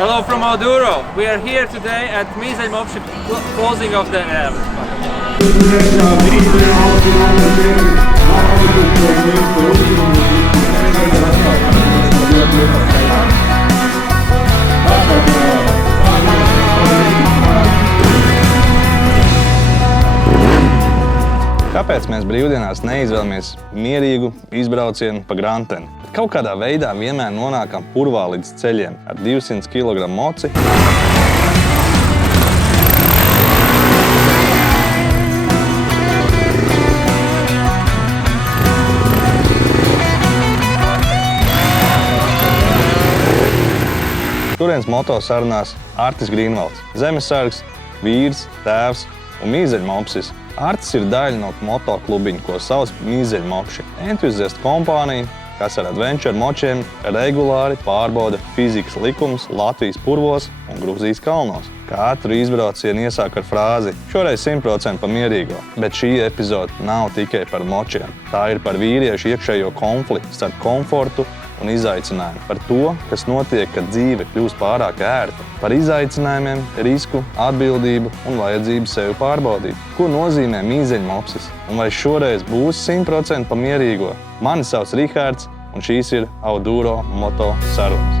Hello from Maduro. We are here today at Mīzeļu Mopši closing of the Kāpēc mēs brīvdienās neizvēlamies mierīgu izbraucienu pa Granteni? Kaut kādā veidā vienmēr nonākam purvā līdz ceļiem ar 200 kg moci. Šodienas moto sarunās Artis Grīnvalds, zemesargs, vīrs, tēvs un Mīzeļu Mopsis. Artis ir daļa no motoklubiņa, ko sauc Mīzeļu Mopši. Entuziastu kompānija, kas ar adventure močiem regulāri pārbauda fizikas likumus Latvijas purvos un Gruzijas kalnos. Katru izbraucienu iesāk ar frāzi šoreiz 100% pa mierīgo, bet šī epizode nav tikai par močiem. Tā ir par vīriešu iekšējo konfliktu starp komfortu un izaicinājumu, par to, kas notiek, kad dzīve kļūst pārāk ērta, par izaicinājumiem, risku, atbildību un vajadzību sevi pārbaudīt. Ko nozīmē Mīzeļu Mopsis? Un vai šoreiz būs 100% pa mierīgo? Mani sauc Rihards, un šīs ir Auduro moto sarunas.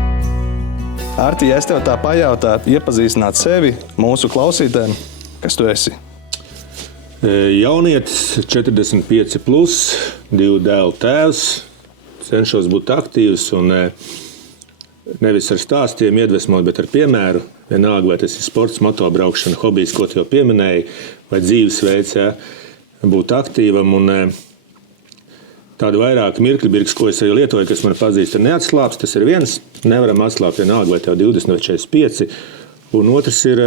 Arti, ja es tev tā pajautātu, iepazīstināt sevi mūsu klausītājiem, kas tu esi? Jaunietis, 45+, 2 dēlu tēvs. Cenšos būt aktīvs un nevis ar stāstiem iedvesmot, bet ar piemēru. Vienalga, vai tas ir sports, motobraukšana, hobijs, ko tu jau pieminēji, vai dzīvesveids, būt aktīvam. Un tādu vairāk mirkļbirgs, ko es arī lietoju, kas man pazīst, ir neatslāps. Tas ir viens, nevaram atslāpt vienalga, vai tev 20 vai 45. Un otrs ir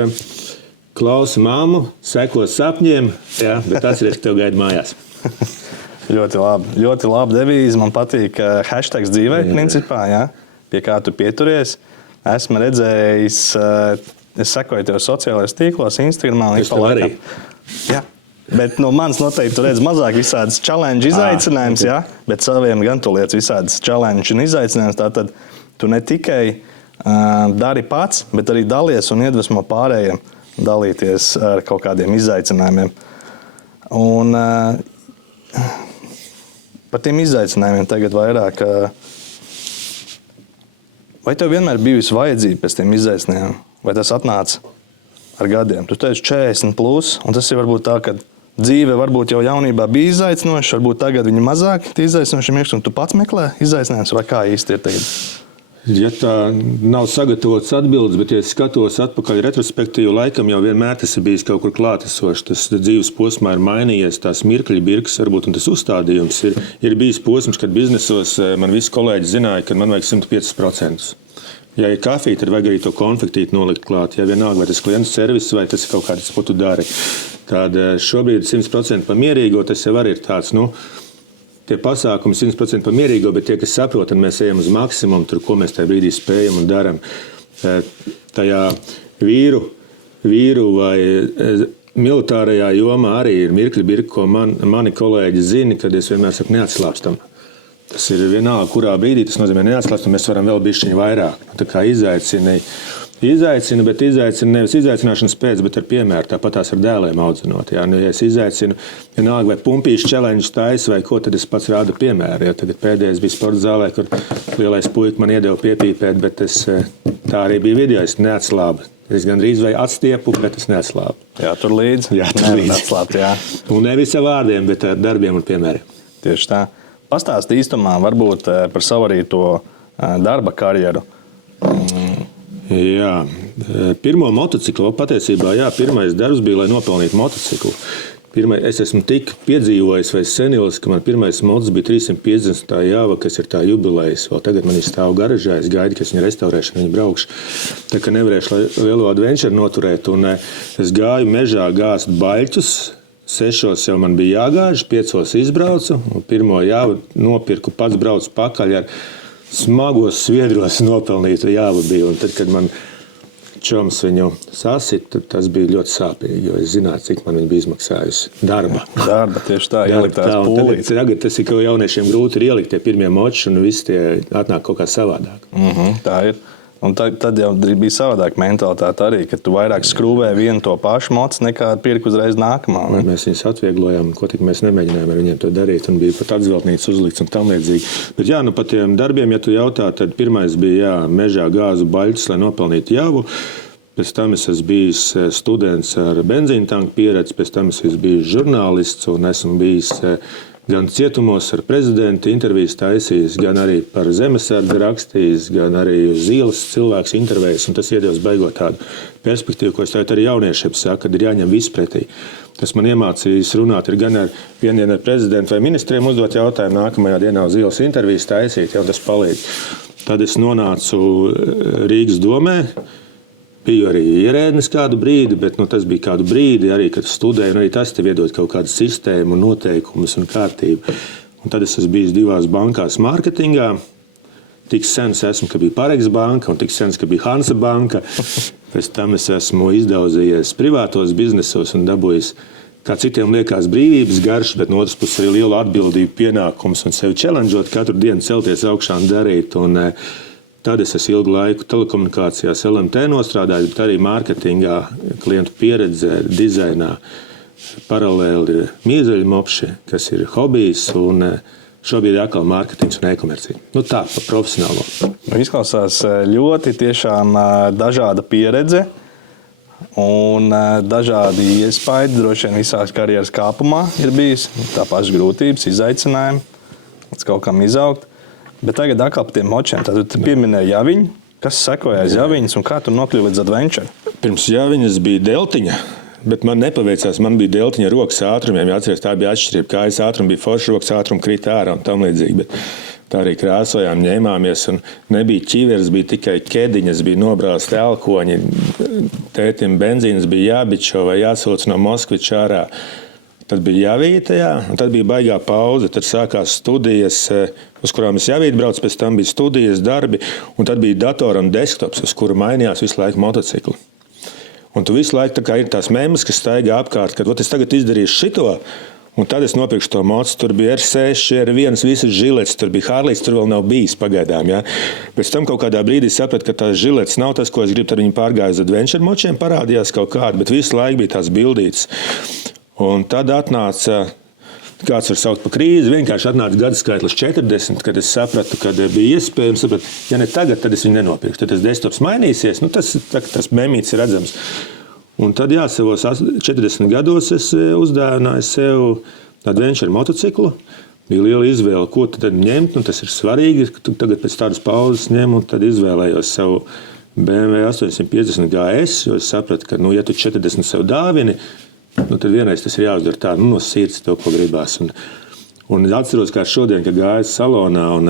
klausi mammu, seko sapņiem, bet tas ir, ka tev gaida mājās. Ļoti labi devīze. Man patīk hashtags dzīvē, principā, pie kā tu pieturies. Esmu redzējis, es sekoju tev sociālajos tīklos, Instagramā. Es tev arī. Jā, bet no manis noteikti tu redz mazāk visādas challenge izaicinājums, bet saviem gan tu liec visādas challenge un izaicinājums. Tātad tu ne tikai dari pats, bet arī dalies un iedvesmo pārējiem dalīties ar kaut kādiem izaicinājumiem. Un par tiem izaicinājumiem tagad vairāk. Vai tev vienmēr bijusi vajadzība pēc tiem izaicinājumiem? Vai tas atnāca ar gadiem? Tu teici 40+, un tas ir varbūt tā, ka dzīve varbūt jau jaunībā bija izaicinoša, varbūt tagad viņa mazāk tie izaicinoši iekšā, un tu pats meklē izaicinājumus, vai kā īsti ir tagad? Ja tā nav sagatavots atbildes, bet ja es skatos atpakaļ retrospektīvu, laikam jau vienmēr tas ir bijis kaut kur klātesošs. Tas dzīves posmā ir mainījies, tās mirkļbirgs varbūt, un tas uzstādījums ir bijis posms, kad biznesos man visi kolēģi zināja, ka man vajag 105%. Ja ir kafija, tad vajag arī to konfektīti nolikt klāt. Ja vienalga, vai tas klients servis, vai tas ir kaut kāds, ko tu dari. Tad šobrīd 100% pa mierīgo, tas jau arī ir tāds, tie pasākumi 100% pa mierīgo, bet tie, kas saprot, tad mēs ejam uz maksimumu, tur, ko mēs tajā brīdī spējam un daram. Tajā vīru vai militārajā jomā arī ir mirkļbirgi, ko mani kolēģi zina, kad es vienmēr saku neatslāpstam. Tas ir vienalga, kurā brīdī tas nozīmē neatslāpstam, mēs varam vēl bišķiņu vairāk. Tā kā izaicina, bet izaicina nevis izaicināšanas pēc, bet ar piemēru, tāpat tās ar dēliem audzinot. Ja es izaicinu, vienalga vai pumpīšu challenge taisa vai ko, tad es pats rādu piemēru. Tagad pēdējais bija sporta zālē, kur lielais puika man iedeva piepīpēt, bet tā arī bija video, es neatslābu. Es gandrīz vai atstiepu, bet es neatslābu. Jā, tur līdzi. Atslābt, Un nevis ar vārdiem, bet ar darbiem un piemēriem. Tieši tā. Pastāsti īstumā varbūt par savu arī to darba karjeru. Jā, pirmo motociklu, patiesībā, pirmais darbs bija, lai nopelnītu motociklu. Es esmu tik piedzīvojis vai senilis, ka man pirmais motos bija 350 tā jāva, kas ir tā jubilejas. Vēl tagad man ir stāv garažā, es gaidu, ka es viņu restaurēšu, viņu braukšu. Tā kā nevarēšu lielo adventure noturēt. Un es gāju mežā gāzt baļķus. 6 jau man bija jāgāž, 5 izbraucu. Un pirmo jāvu nopirku, pats braucu pakaļ ar smagos sviedros nopelnītu jāvu bija. Un tad, kad man čoms viņu sasit, tad tas bija ļoti sāpīgi, jo es zināju, cik man viņa bija izmaksājusi darba. Tieši tā, ieliktās pūlīt. Tagad tas ir, ka jauniešiem grūti ir ielikt tie pirmie moči un visi tie atnāk kaut kā savādāk. Tā ir. Un tad jau bija savādāk mentalitāte arī, ka tu vairāk skrūvēji vienu to pašu mocu nekā pirki uzreiz nākamā. Ne? Mēs viņus atvieglojām, ko tik mēs nemēģinājām ar viņiem to darīt, un bija pat atzveltnīca uzlikts un tam līdzīgi. Bet jā, par tiem darbiem, ja tu jautā, tad pirmais bija mežā gāzu baļķis, lai nopelnītu javu. Pēc tam es esmu bijis students ar benzīna tanku pieredzi, pēc tam es esmu bijis žurnālists un esmu bijis gan cietumos ar prezidentu intervijas taisījis, gan arī par zemesardzi rakstījis, gan arī uz ielas cilvēks intervējis. Un tas iedevis beigot tādu perspektīvu, ko es tagad arī jauniešiem saku, kad ir jāņem viss pretī. Tas man iemācījis runāt ir gan ar vienu dienu ar prezidentu vai ministriem uzdot jautājumu, nākamajā dienā uz ielas intervijas taisīt, jau tas palīdz. Tad es nonācu Rīgas domē. Biju arī ierēdnis kādu brīdi, bet tas bija kādu brīdi, arī, kad studēju, un arī tas tev iedod kaut kādu sistēmu, noteikumus un kārtību. Un tad es esmu bijis 2 bankās mārketingā. Tik sens esmu, ka bija Parex banka, un tik sens, ka bija Hansa banka. Pēc tam es esmu izdauzījies privātos biznesos un dabūjis, kā citiem liekas, brīvības garš, bet no otras puses arī lielu atbildību pienākums un sevi challengeot, katru dienu celties augšā un darīt. Un tad es esmu ilgu laiku telekomunikācijās LMT nostrādājis, bet arī mārketingā, klientu pieredzē, dizainā. Paralēli ir mīzeļmopši, kas ir hobijs, un šobrīd atkal mārketings un e-komercija. Tā, pa profesionālo. Izklausās ļoti tiešām dažāda pieredze un dažādi iespaidi. Droši vien visās karjeras kāpumā ir bijis tā paša grūtības, izaicinājumi, līdz kaut kam izaugt. Bet tagad atkal par tiem močiem. Tad tu pieminēji Javiņu. Kas sekoja aiz Javiņas un kā tu nokļuvi līdz Adventure? Pirms Javiņas bija Deltiņa, bet man nepaveicās. Man bija Deltiņa rokas ātrumiem. Jāatceries, tā bija atšķirība. Kājas ātrumi bija forši, rokas ātrumi krita ārā un tam līdzīgi. Bet tā arī krāsojām, ņēmāmies. Un nebija ķiveres, bija tikai kediņas, bija nobrāzti elkoņi. Tētim benzīnas bija jābičo vai jāsūc no Moskviča ārā. Tad bija Javīte, un tad bija baigā pauze. Tad sākās studijas, uz kurām es Javīte braucu, pēc tam bija studijas, darbi, un tad bija datoram desktops, uz kuru mainījās visu laiku motocikli. Un tu visu laiku tā kā ir tās memes, kas staigā apkārt, kad es tagad izdarīšu šito, un tad es nopirkšu to mocu. Tur bija R6, R1, visas žilets, tur bija Harleys, tur vēl nav bijis pagaidām. Ja? Pēc tam kaut kādā brīdī sapratu, ka tās žilets nav tas, ko es gribu, tad viņi pārgāja uz Adventure močiem, parādījās kaut kādi, bet visu laiku bija tās bildītes. Un tad atnāca, kāds var saukt par krīzi, vienkārši atnāca gada skaitlis 40, kad es sapratu, kad bija iespējams, ja ne tagad, tad es viņu nenopirkšu. Tad tas desktops mainīsies, tas memīts ir redzams. Un tad, savos 40 gados es uzdāvināju sev Adventure motociklu. Bija liela izvēle, ko tad ņemt, tas ir svarīgi, ka tu tagad pēc tādas pauzes ņem, un tad izvēlējos savu BMW 850 GS, jo es sapratu, ka, ja tu 40 sev dāvini, tad vienreiz tas ir jāuzdara tā, no sirds to, ko gribās. Un atceros, kā šodien, kad gāju salonā un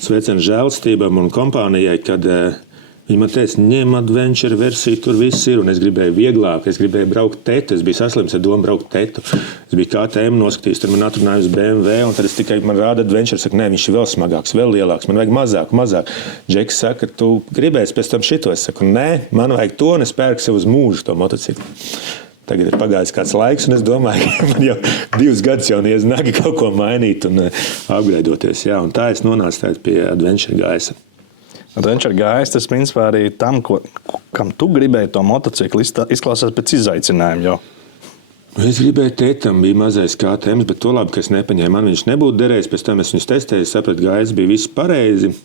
sveicienu žēlstībām un kompānijai, kad viņi man teica, ņem Adventure versiju, tur viss ir, un es gribēju vieglāk, es gribēju braukt tetu, es biju saslims ar domu braukt tetu. Es biju KTM noskatījis, tad man atrunāja uz BMW, un tad es tikai man rāda Adventure, saku, nē, viņš ir vēl smagāks, vēl lielāks, man vajag mazāk. Džeks saka, tu gribēsi pēc tam šito, es saku, nē, man vajag to, un es pērku sev uz mūžu to motociklu. Tagad ir pagājis kāds laiks, un es domāju, ka man jau 2 gadus jau neiznāk kaut ko mainīt un upgradedoties. Jā, un tā es nonācu pie Adventure gaisa. Adventure gaisa, tas principā arī tam, kam tu gribēji to motociklu, izklausās pēc izaicinājuma jau. Es gribēju tētam, bija mazais KTM, bet to labi, ka es nepaņēmu. Man viņš nebūtu derējis, pēc tam es viņus testēju, sapratu, gaisa bija viss pareizi.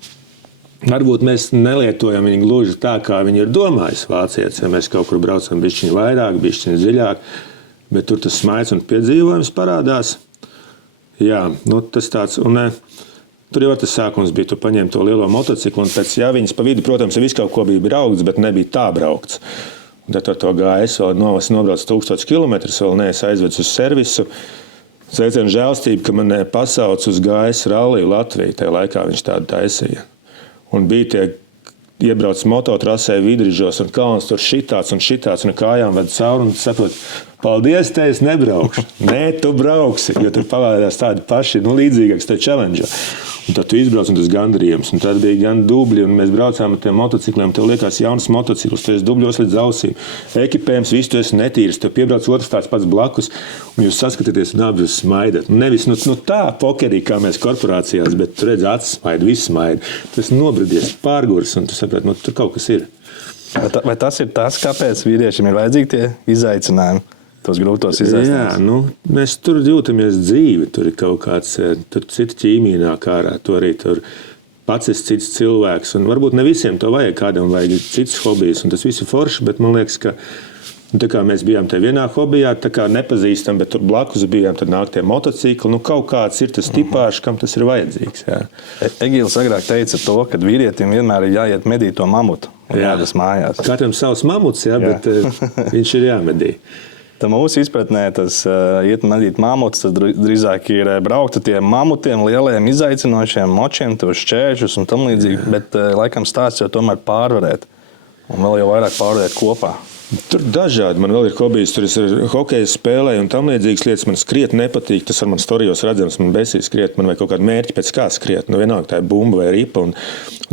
Varbūt mēs nelietojam viņu gluži tā, kā viņi ir domājis vācietis, ja mēs kaut kur braucam bišķiņu vairāk, bišķiņu dziļāk, bet tur tas smaids un piedzīvojums parādās. Jā, tas tāds, un tur jau tas sākums bija, tu paņēmi to lielo motociklu, un pēc Javiņas pa vidu, protams, viss kaut ko bija braukts, bet nebija tā braukts. Un tad ar to GS vēl nobrauc 1000 kilometrus, vēl nees aizvedis uz servisu. Sveicienu žēlstību, ka man pasauc uz GS ralliju Latviju, tajā laikā viņš tādu taisīja. Un bija tie iebrauc mototrasē Vidrižos un kalns tur šitāds un kājām ved cauri un saprot, paldies, te es nebraukšu. Nē, tu brauksi, jo tur pavādās tādi paši, līdzīgāks te challenge. Un tad tu izbrauc, un tas gandarījums. Un tad bija gan dubļi, un mēs braucām ar tiem motocikliem. Tev liekas jaunas motocikls, tu esi dubļos līdz ausīm. Ekipējums, viss tu esi netīrs. Tev piebrauc otrs tāds pats blakus, un jūs saskatāties un abi smaidat. Nevis tā pokerī, kā mēs korporācijās, bet tu redz acis smaida, viss smaida. Tu esi nobridies, pārguris, un tu saprati, tur kaut kas ir. Vai tas ir tas, kāpēc vīriešiem ir vajadzīgi tie izaicinājumi? Tos grūtos izaicinājumus. Jā, mēs tur jūtamies dzīvi, tur ir kaut kāds, tur cita ķīmija nāk ārā, tu arī tur pats esi cits cilvēks, un varbūt ne visiem to vajag, kādam vajag cits hobijs, un tas viss ir forši, bet man liekas, ka tā kā mēs bijām te vienā hobijā, tā kā nepazīstam, bet tur blakus bijām, tad nāk tie motocikli, kaut kāds ir tas tipāžs, kam tas ir vajadzīgs. Jā. Egīls agrāk teica to, ka vīrietim vienmēr ir jāiet medīt to mamutu, un jādas mājās. Katram savs mamuts, bet viņš ir jāmedī. Tā mūsu izpratnē tas iet medīt mamutus, tas drīzāk ir braukt ar tiem mamutiem, lielajiem izaicinošiem močiem, tos šķēršus un tam līdzīgi, bet laikam stāsts jau tomēr pārvarēt un vēl jau vairāk pārvarēt kopā. Tur dažādi. Man vēl ir hobijs, tur es ar hokeju spēlēju un tam līdzīgas lietas. Man skriet nepatīk, tas ar man storijos redzams, man besīs skriet, man vajag kaut kādu mērķi pēc kā skriet. Vienalga tā ir bumba vai ripa, un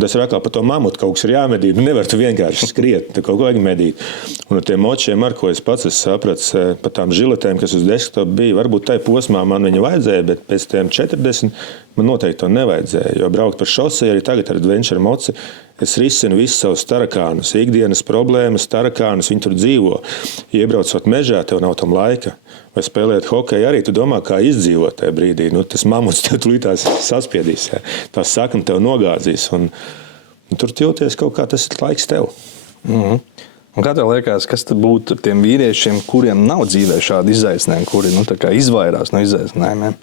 tas ir atkal par to mamutu, kaut kas ir jāmedīt. Nevar tu vienkārši skriet, tu kaut ko vajag medīt. Un ar tiem močiem, ar ko es pats saprats, par tām žiletēm, kas uz desktop bija, varbūt tai posmā man viņa vajadzēja, bet pēc tiem 40 man noteikti to nevajadzēja, jo braukt par šoseju arī tagad ar adventure moci, es risinu visus savus tarakānus, ikdienas problēmas, tarakānus, viņi tur dzīvo. Iebraucot mežā, tev nav tam laika. Vai spēlēt hokeju, arī tu domā, kā izdzīvot tajā brīdī. Tas mamuts tev tulītās saspiedīs, tās sakni tev nogāzīs. Un tur jūties kaut kā tas ir laiks tev. Un kā tev liekas, kas tad būtu ar tiem vīriešiem, kuriem nav dzīvē šādi izaicinājumi, kuri tā kā izvairās no izaicinājumiem,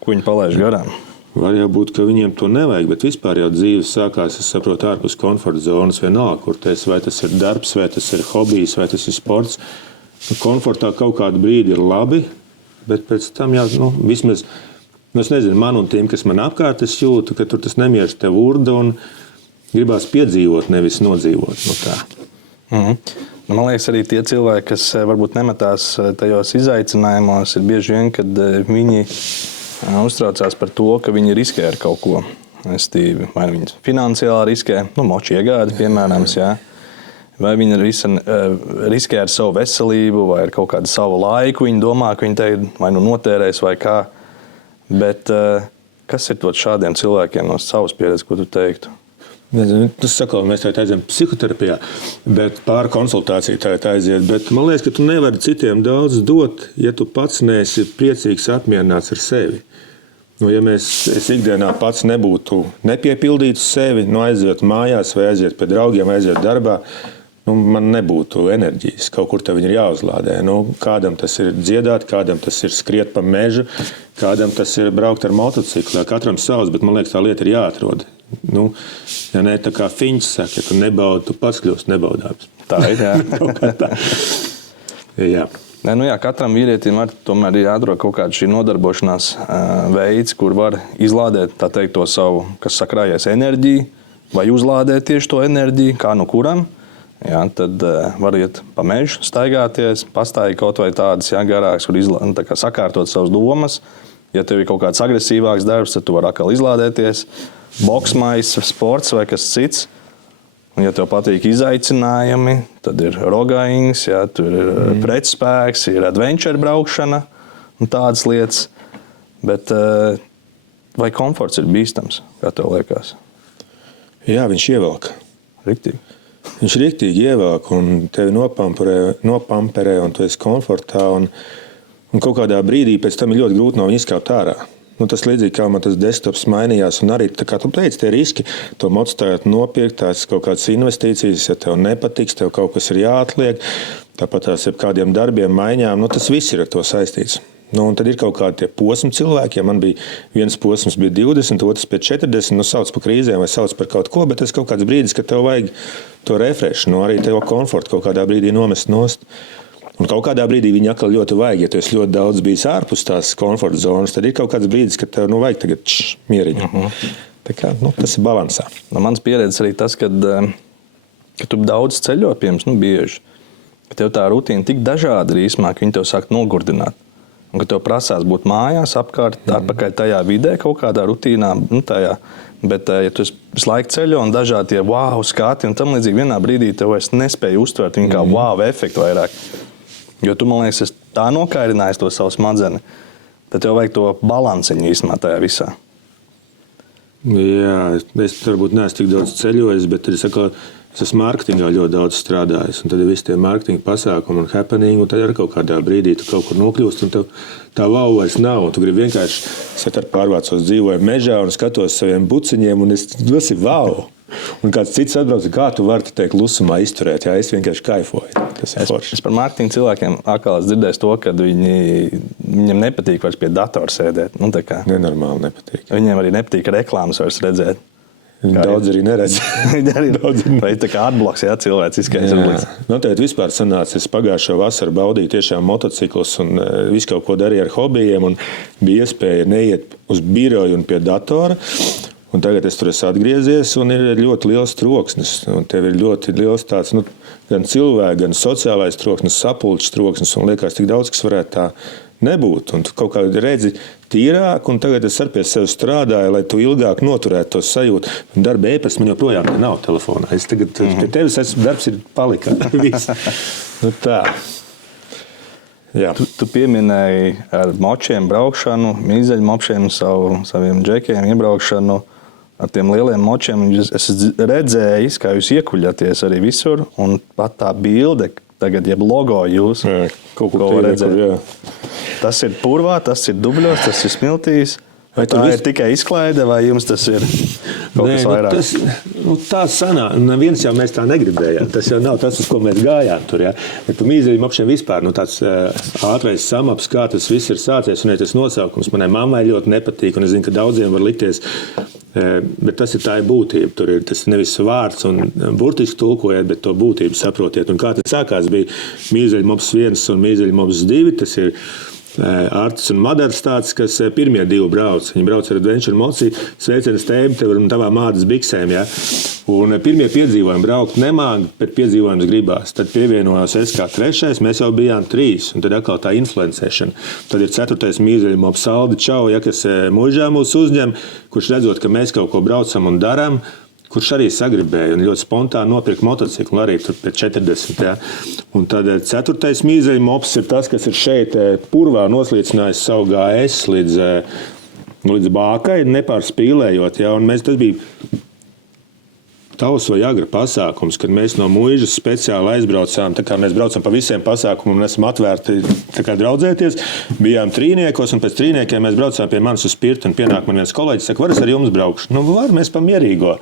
ko viņi palaiž garām? Var jau būt, ka viņiem to nevajag, bet vispār jau dzīve sākās, es saprotu, ārpus komforta zonas vienalga, kur vai tas ir darbs, vai tas ir hobijs, vai tas ir sports. Komfortā kaut kādu brīdi ir labi, bet pēc tam jau, vismaz, es nezinu, man un tiem, kas man apkārt, es jūtu, ka tur tas nemieris tev urda un gribās piedzīvot, nevis nodzīvot. Tā. Man liekas, arī tie cilvēki, kas varbūt nemetās tajos izaicinājumos, ir bieži vien, kad viņi uztraucās par to, ka viņi riskē ar kaut ko. Vai viņi finansiāli riskē, moči iegādi, piemēram, vai viņi riskē ar savu veselību, vai ar kaut kādu savu laiku. Viņi domā, ka viņi te vai notērēs, vai kā. Bet kas ir šādiem cilvēkiem no savas pieredzes, ko tu teiktu? Nezinu, tas saka, mēs tagad aizējam psihoterapijā, bet pār konsultāciju tagad aiziet. Bet man liekas, ka tu nevari citiem daudz dot, ja tu pats neesi priecīgs, apmierināts ar sevi. Ja es ikdienā pats nebūtu nepiepildīts sevi, aiziet mājās vai aiziet pie draugiem, vai aiziet darbā, man nebūtu enerģijas. Kaut kur tev viņi ir jāuzlādē. Kādam tas ir dziedāt, kādam tas ir skriet pa mežu, kādam tas ir braukt ar motociklu. Katram savs, bet man liekas, tā lieta ir jāatrod. Ja ne, tā kā Fiņš saka, ja tu nebaudi, tu pats kļūst nebaudāms. Tā ir, jā. Kaut kā tā. Jā. Katram vīrietim tomēr ir jādod kaut kāda šī nodarbošanās veids, kur var izlādēt, tā teikt, to savu, kas sakrājies enerģiju, vai uzlādēt tieši to enerģiju, kā nu kuram. Jā, tad var iet pa mežu, staigāties, pastāvīgi kaut vai tādas garākas, kur sakārtot savas domas. Ja tev ir kaut kāds agresīvāks darbs, tad tu vari atkal izlādēties. Boksmais, sports vai kas cits. Un, ja tev patīk izaicinājumi, tad ir rogaings, tur ir pretspēks, ir adventure braukšana un tādas lietas. Bet vai komforts ir bīstams, kā tev liekas? Jā, viņš ievelk. Riktīgi. Viņš riktīgi ievelk un tevi nopamperē un tu esi komfortā. Un kaut kādā brīdī pēc tam ir ļoti grūti no viņa izkāpt ārā. Tas līdzīgi kā man tas desktops mainījās un arī, kā tu teici, tie riski, to mocu tagad nopirkt, tās kaut kādas investīcijas, ja tev nepatiks, tev kaut kas ir jāatliek, tāpat tās ir kādiem darbiem, maiņām, tas viss ir ar to saistīts. Un tad ir kaut kādi tie posmi cilvēki, ja man bija viens posms bija 20, otrs pie 40, sauc par krīzēm vai sauc par kaut ko, bet tas kaut kāds brīdis, ka tev vajag to refresh, arī tev komfortu kaut kādā brīdī nomest nost. Un kaut kādā brīdī viņi atkal ļoti vajag, ja tu esi ļoti daudz bijis ārpus tās komforta zonas, tad ir kaut kāds brīdis, kad tev vajag tagad mieriņu. Tā kā, tas ir balansā. No manas pieredzes arī tas, kad tu daudz ceļo, bieži. ka tev tā rutīna tik dažāda ir īsumā, ka viņi tev sāk nogurdināt. Un ka tev prasās būt mājās, apkārt, atpakaļ tajā vidē, kaut kādā rutīnā, tajā. Bet, ja tu visu laiku ceļo un dažādi tie wow skati un tam līdzīgi, vienā brīdī tev vairs nespēja uztvert viņu kā wow efektu vairāk. Jo tu, man liekas, esi tā nokairinājis to savu smadzni, tad tev vajag to balansiņu īstenībā tajā visā. Jā, es varbūt neesmu tik daudz ceļojis, bet es esmu mārketingā ļoti daudz strādājis. Un tad ir visi tie mārketinga pasākumi un happening, un tad ar kaut kādā brīdī tu kaut kur nokļūst, un tev tā wow vairs nav. Un tu gribi vienkārši, es ar pārvācos dzīvoju mežā un skatos saviem buciņiem, un tas ir wow. Un kāds cits atbrauc, kā tu vari te klusumā izturēt, jā, es vienkārši kaifoju. Tas ir forši. Es par mārketinga cilvēkiem atkal dzirdēju to, ka viņiem nepatīk vairs pie datora sēdēt. Nu, Nenormāli nepatīk. Viņiem arī nepatīk reklāmas vairs redzēt. Daudz arī neredz. Vai tā kā atbloks, jā, cilvēciskais atbloks. Man tagad vispār sanāca, es pagājušo vasaru baudīju tiešām motociklus un visu kaut ko darīju ar hobijiem un bija iespēja neiet uz biroju un pie datora. Un tagad es tur esmu atgriezies un ir ļoti liels troksnis. Un tev ir ļoti liels tāds, gan cilvēku, gan sociālais troksnis, sapulčs troksnis un liekas tik daudz, kas varētu tā nebūt. Un tu kaut kā redzi tīrāk, un tagad es ar pie sevi strādāju, lai tu ilgāk noturētu to sajūtu. Darba e-pasts man joprojām nav telefonā. Es tagad pie tevis darbs ir palika. Tā. Jā. Tu pieminēji ar močiem braukšanu, mīzeļmopšiem, saviem džekiem iebraukšanu ar tiem lieliem močiem. Es esmu redzējis, kā jūs iekuļaties arī visur, un pat tā bilde, tagad jeb logo jūs kaut ko redzēt. Tas ir purvā, tas ir dubļos, tas ir smiltīs. Vai tā ir tikai izklaide, vai jums tas ir kaut kas vairāk? Tā sanāk. Neviens jau mēs tā negribējām. Tas jau nav tas, uz ko mēs gājām tur. Ja? Bet par mīzeļmopšiem vispār tāds ātrais samaps, kā tas viss ir sācies. Un tas nosaukums manai mammai ļoti nepatīk. Un es zinu, ka daudziem var likties. Bet tas ir tā būtība. Tur ir tas nevis vārds un burtiski tulkojiet, bet to būtību saprotiet. Un kā tas sākās, bija mīzeļmops 1 un mīzeļmops 2. Tas ir Artis un Madars tāds, kas pirmie divi brauc. Viņi brauc ar Adventure Moci, sveicienas tēbi tev un tavā mādas biksēm. Ja? Un pirmie piedzīvojumi braukt nemāk, bet piedzīvojums gribās. Tad pievienojos es kā 3, mēs jau bijām 3. Un tad atkal tā influencēšana. Tad ir 4. mīzeļmops Aldi Čau, ja, kas mužā mūs uzņem, kurš redzot, ka mēs kaut ko braucam un darām, kurš arī sagribēja un ļoti spontāni nopirka motociklu arī tur pēc 40. Ja. Un tad 4. mīzeļmops ir tas, kas ir šeit purvā noslīcinājis savu GS līdz bākai, nepārspīlējot. Ja. Un tas bija tavs vai agra pasākums, kad mēs no muižas speciāli aizbraucām. Tā kā mēs braucam pa visiem pasākumiem un esam atvērti draudzēties, bijām Trīniekos un pēc Trīniekiem mēs braucām pie manis uz Pirtu un pienāk man viens kolēģis, saka, var es ar jums braukšu? Var, mēs pa Mierīgo.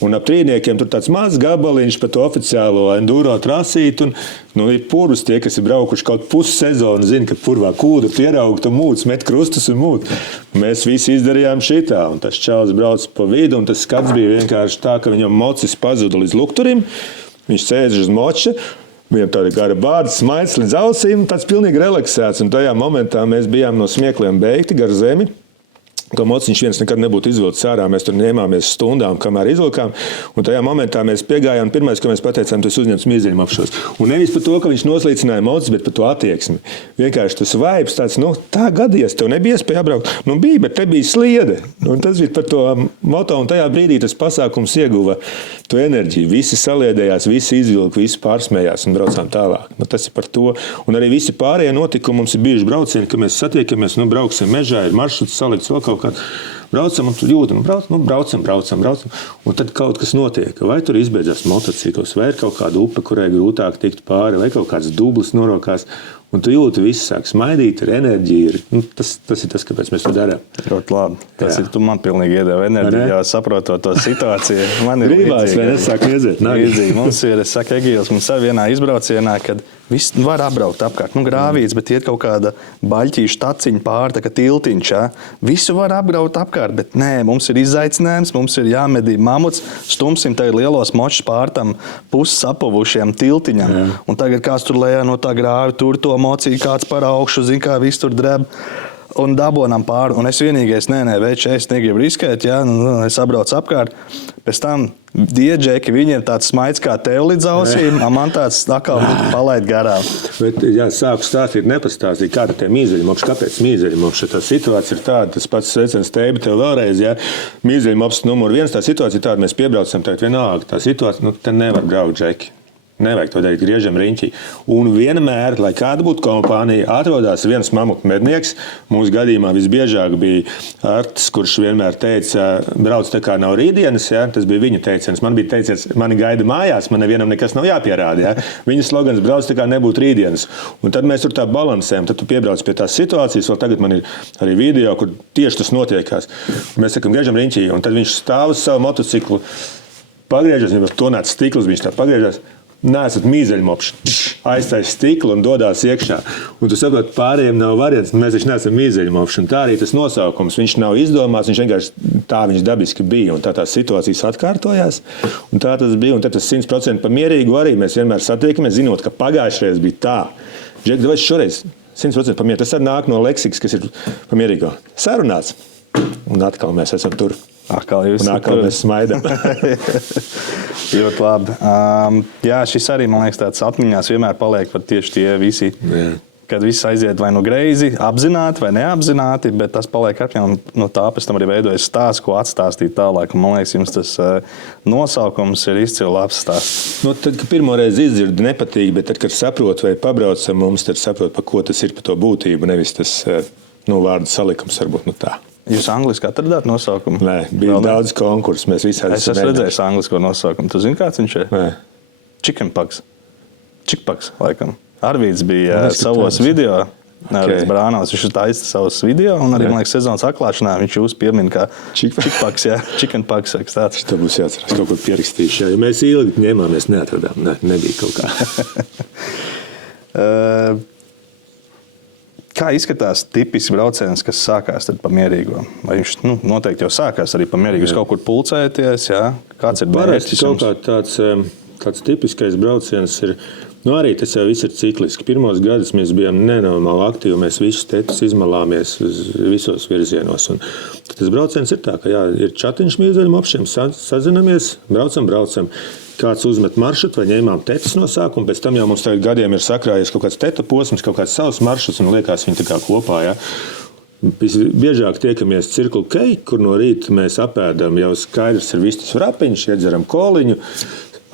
Un ap Trīniekiem tur tāds mazs gabaliņš pa to oficiālo enduro trasīt. Un ir purvas tie, kas ir braukuši kaut pussezonu, zina, ka purvā kūdu pieraugt un mūc, met krustus un mūc. Mēs visi izdarījām šitā. Un tas čalis brauc pa vidu un tas skats bija vienkārši tā, ka viņam mocis pazuda līdz lukturim. Viņš sēž uz moča. Viņam tāda gara bārda, smaids līdz ausīm, tāds pilnīgi relaksēts. Un tajā momentā mēs bijām no smiekliem beigti gar zemi. To mociņš viens nekad nebūtu izvilcis ārā. Mēs tur ņēmāmies stundām, kamēr izvilkām. Un tajā momentā mēs piegājām. Pirmais, ko mēs pateicām, tas uzņemts mīzeļmopšos. Un nevis par to, ka viņš noslīcināja mocis, bet par to attieksmi. Vienkārši tas vibes tāds, tā gadies, tev nebija iespēja apbraukt. Bija, bet te bija sliede. Un tas bija par to moto. Un tajā brīdī tas pasākums ieguva to enerģiju. Visi saliedējās, visi izvilka, visi pārsmējās un braucām tālāk. Tas ir par to. Un arī visi pārējie notikumi mums ir bijuši braucieni, ka mēs satiekamies, brauksim mežā, ir maršruts salikts vēl kaut kā. Braucam un tu jūti, braucam. Un tad kaut kas notiek. Vai tur izbeidzās motocikls, vai ir kaut kāda upe, kurai grūtāk tikt pāri, vai kaut kāds dublis norokās. Un tu jūti, viss sāk smaidīt, ir enerģija. Tas ir tas, kāpēc mēs to darām. Ļoti labi. Tu man pilnīgi iedeva enerģiju, jau saprotot to situāciju. Man ir gribās, vai nesāk iezēt? Mums ir, es saku, Egīls, mums ir vienā izbraucienā, kad viss var apbraukt apkārt. Grāvīts, bet iet kaut kāda baļķīša taciņa pār, tā kā tiltiņš. Ja? Visu var apbraukt apkārt, bet nē, mums ir izaicinājums, mums ir jāmedī mamuts, stumsim tagad lielos močus pār tam pussapuvušiem tiltiņam. Un tagad kāds tur lejā no tā grāvi, tur to mocīja kāds par augšu, zin kā viss tur dreb. un dabonam pāri. Un es vienīgais, veči, es negribu riskēt, jā, es apbraucu apkārt. Pēc tam dieģeki, viņiem tāds smaids kā tev līdz ausīm, man tāds atkal palaid garām. Bet, jā, sāku stāstīt, nepastāstīt, kāda tie mīzeļmopši, kāpēc mīzeļmopši. Tā situācija ir tāda, tas pats sveiciens Teibi tev vēlreiz, jā. Mīzeļmopši numur 1, tā situācija ir tāda, mēs piebraucam, tagad vienalga, tā situācija, te nevar braukt, Džeki. Nevajag to darīt, griežam riņķī. Un vienmēr, lai kāda būtu kompānija, atrodas viens mamutu mednieks. Mūsu gadījumā visbiežāk bija Artis, kurš vienmēr teica, brauc tā kā nav rītdienas, ja? Tas bija viņa teiciens. Man bija teiciens, mani gaida mājās, man nevienam nekas nav jāpierāda. Ja? Viņa slogans brauc tā kā nebūtu rītdienas. Un tad mēs tur tā balansējam, tad tu piebrauc pie tās situācijas, vēl tagad man ir arī video, kur tieši tas notiekās. Mēs sakam, griežam riņķī, un tad viņš stāv uz savu motociklu, pagriežas, viņam tonēts stikls, viņš tā pagriežas. Nesat mīzeļmopši, aiztais stiklu un dodās iekšā. Un tu saproti, pārējiem nav variants, mēs taču neesam mīzeļmopši. Un tā arī tas nosaukums, viņš nav izdomāts, viņš vienkārši tā viņš dabiski bija. Un tā tās situācijas atkārtojās, un tā tas bija. Un tad tas 100% pa mierīgu arī mēs vienmēr satiekamies, zinot, ka pagājušreiz bija tā. Džek, vai šoreiz 100% pa mierīgu. Tas arī nāk no leksikas, kas ir pa mierīgo. Sarunāts. Un atkal mēs esam tur. Atkal mēs smaidām. Ļoti labi. Jā, šis arī, man liekas, tāds atmiņās vienmēr paliek par tieši tie visi, kad viss aiziet vai nu greizi, apzināti vai neapzināti, bet tas paliek atmiņā un no tā pēc tam arī veidojas stāsts, ko atstāstīt tālāk. Un, man liekas, jums tas nosaukums ir izcili labs stāsts. Nu, tad, kad pirmoreiz izdzirdu, nepatīk, bet tad, kad saprotu vai pabraucam mums, tad saprotu, pa ko tas ir, pa to būtību, nevis tas vārdu salikums varbūt tā. Jūs angliski atradāt nosaukumu? Nē, bija daudz konkursu. Mēs visādi esam redzējis anglisko nosaukumu. Tu zini, kāds viņš ir? Nē. Chickenpox. Chickpox, laikam. Arvīds bija savos video. Arvīds Brānaus, viņš taisa savus video, un arī, man liekas, sezonas atklāšanā viņš jūs piemin kā Chickpox, jā, Chickenpox. Tāds. Šitā būs jāatcerās, kaut kur pierakstīšu. Ja mēs ilgi ņēmāmies, neatradām. Nebija kaut kā. Kā izskatās tipisks brauciens, kas sākās pa mierīgo? Vai viņš noteikti jau sākās arī pa mierīgo? Jūs kaut kur pulcēties, jā? Kāds ir mērķis? Kaut kā tāds tipiskais brauciens ir, arī tas jau viss ir cikliski. Pirmos gadus mēs bijām nenormāli aktīvi, mēs visus tetus izmalāmies visos virzienos. Un tas brauciens ir tā, ka ir čatiņš mīzeļmopšiem, sazinamies, braucam. Kāds uzmet maršrutu vai ņēmām tetas no sākuma, pēc tam jau mums tagad gadiem ir sakrājies kaut kāds teta posms, kaut kāds savs maršruts un liekas viņi tā kā kopā, ja. Biežāk tiekamies Circle K, kur no rīta mēs apēdam, jau skaidrs ir vistas vrapiņš, iedzeram koliņu,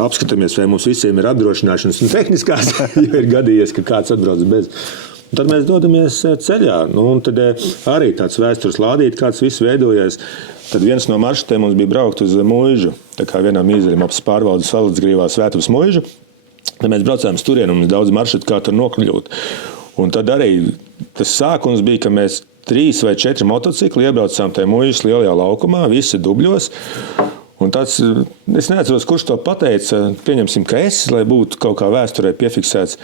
apskatāmies, vai mums visiem ir apdrošināšanas un tehniskās, jo ir gadījies, ka kāds atbrauc bez. Un tad mēs dodamies ceļā, un tad arī tāds vēstures lādīt, kāds viss veidojies. Tad viens no maršrutiem mums bija braukt uz Muižu, tā kā vienā mīzeļmopes pārvaldes Valacgrīvā Svētavas Muižu. Tad mēs braucām uz turienu un mums daudz maršrutu, kā tur nokļūt. Un tad arī tas sākums bija, ka mēs 3 vai 4 motocikli iebraucām tajā Muižas lielajā laukumā, visi dubļos. Un tāds, es neatceros, kurš to pateica, pieņemsim, ka es, lai būtu kaut kā vēsturē piefiksēts,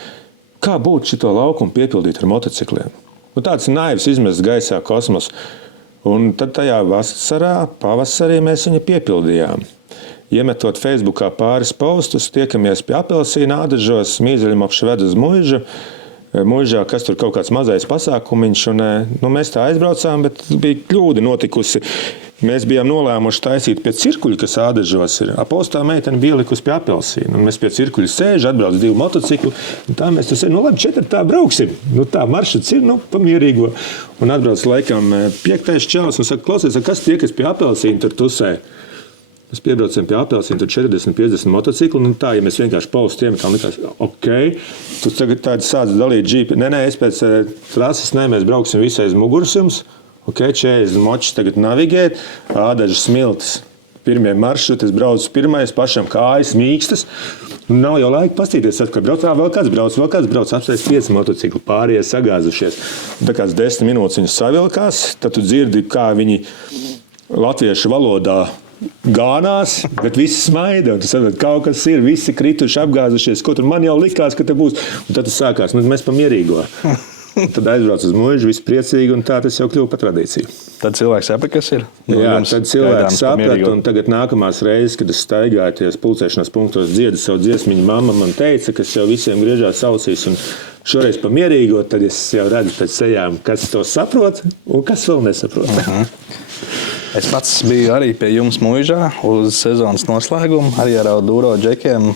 kā būtu šito laukumu piepildīt ar motocikliem. Un tāds naivs izmests gaisā kosmos. Un tad tajā vasarā, pavasarī mēs viņu piepildījām. Iemetot Facebookā pāris postus, tiekamies pie Apelsīna Ādažos, mīzeļmopši ved uz Muižu. Muižā, kas tur kaut kāds mazais pasākumiņš, un mēs tā aizbraucām, bet bija kļūda notikusi. Mēs bijām nolēmuši taisīt pie cirkuļa, kas Ādažos ir. Apostā meitene bija ielikusi pie Apelsīna. Un mēs pie cirkuļa sēž, atbrauc 2 motociklu. Un tā mēs tur sēžam, labi, 4 tā brauksim. Tā maršruts ir, pamierīgo. Un atbrauc laikam 5. čalis un saka, klausies, kas tie, kas pie Apelsīna tur tusē? Mēs piebraucam pie Apelsīna, tur 40-50 motociklu. Un tā, ja mēs vienkārši paustu iemetām, likās, tu tagad tādi sāc dalīt džīpi. Nē, es pēc trases, mēs brauksim visai aiz muguras jums. 40 močs tagad navigēt, Ādažas smiltis. Pirmie maršruti, es braucu pirmais, pašam kājas mīkstas. Nav jau laika pastīties, kad brauc, vēl kāds brauc, apsēs 5 motocikli, pārējie sagāzušies. Tā kāds 10 minūtes viņus savilkās, tad tu dzirdi, kā viņi latviešu valodā gānās, bet visi smaida, un tu saproti, kaut kas ir, visi krituši, apgāzušies, ko tur man jau likās, ka te būs. Un tad tu sākās, mēs pa mierīgo. Tad aizbrauc uz Muižu, viss priecīgi, un tā tas jau kļuva par tradīciju. Tad cilvēks saprata, kas ir? Jā, tad cilvēks saprata, un tagad nākamās reizes, kad es staigāju pulcēšanās punktos, dziedu savu dziesmiņu, mamma man teica, kas jau visiem griežās ausīs, un šoreiz pamierīgot, tad es jau redzu pēc sejām, kas to saprot un kas vēl nesaprot. Es pats biju arī pie jums Muižā uz sezonas noslēgumu, arī ar Duro džekiem.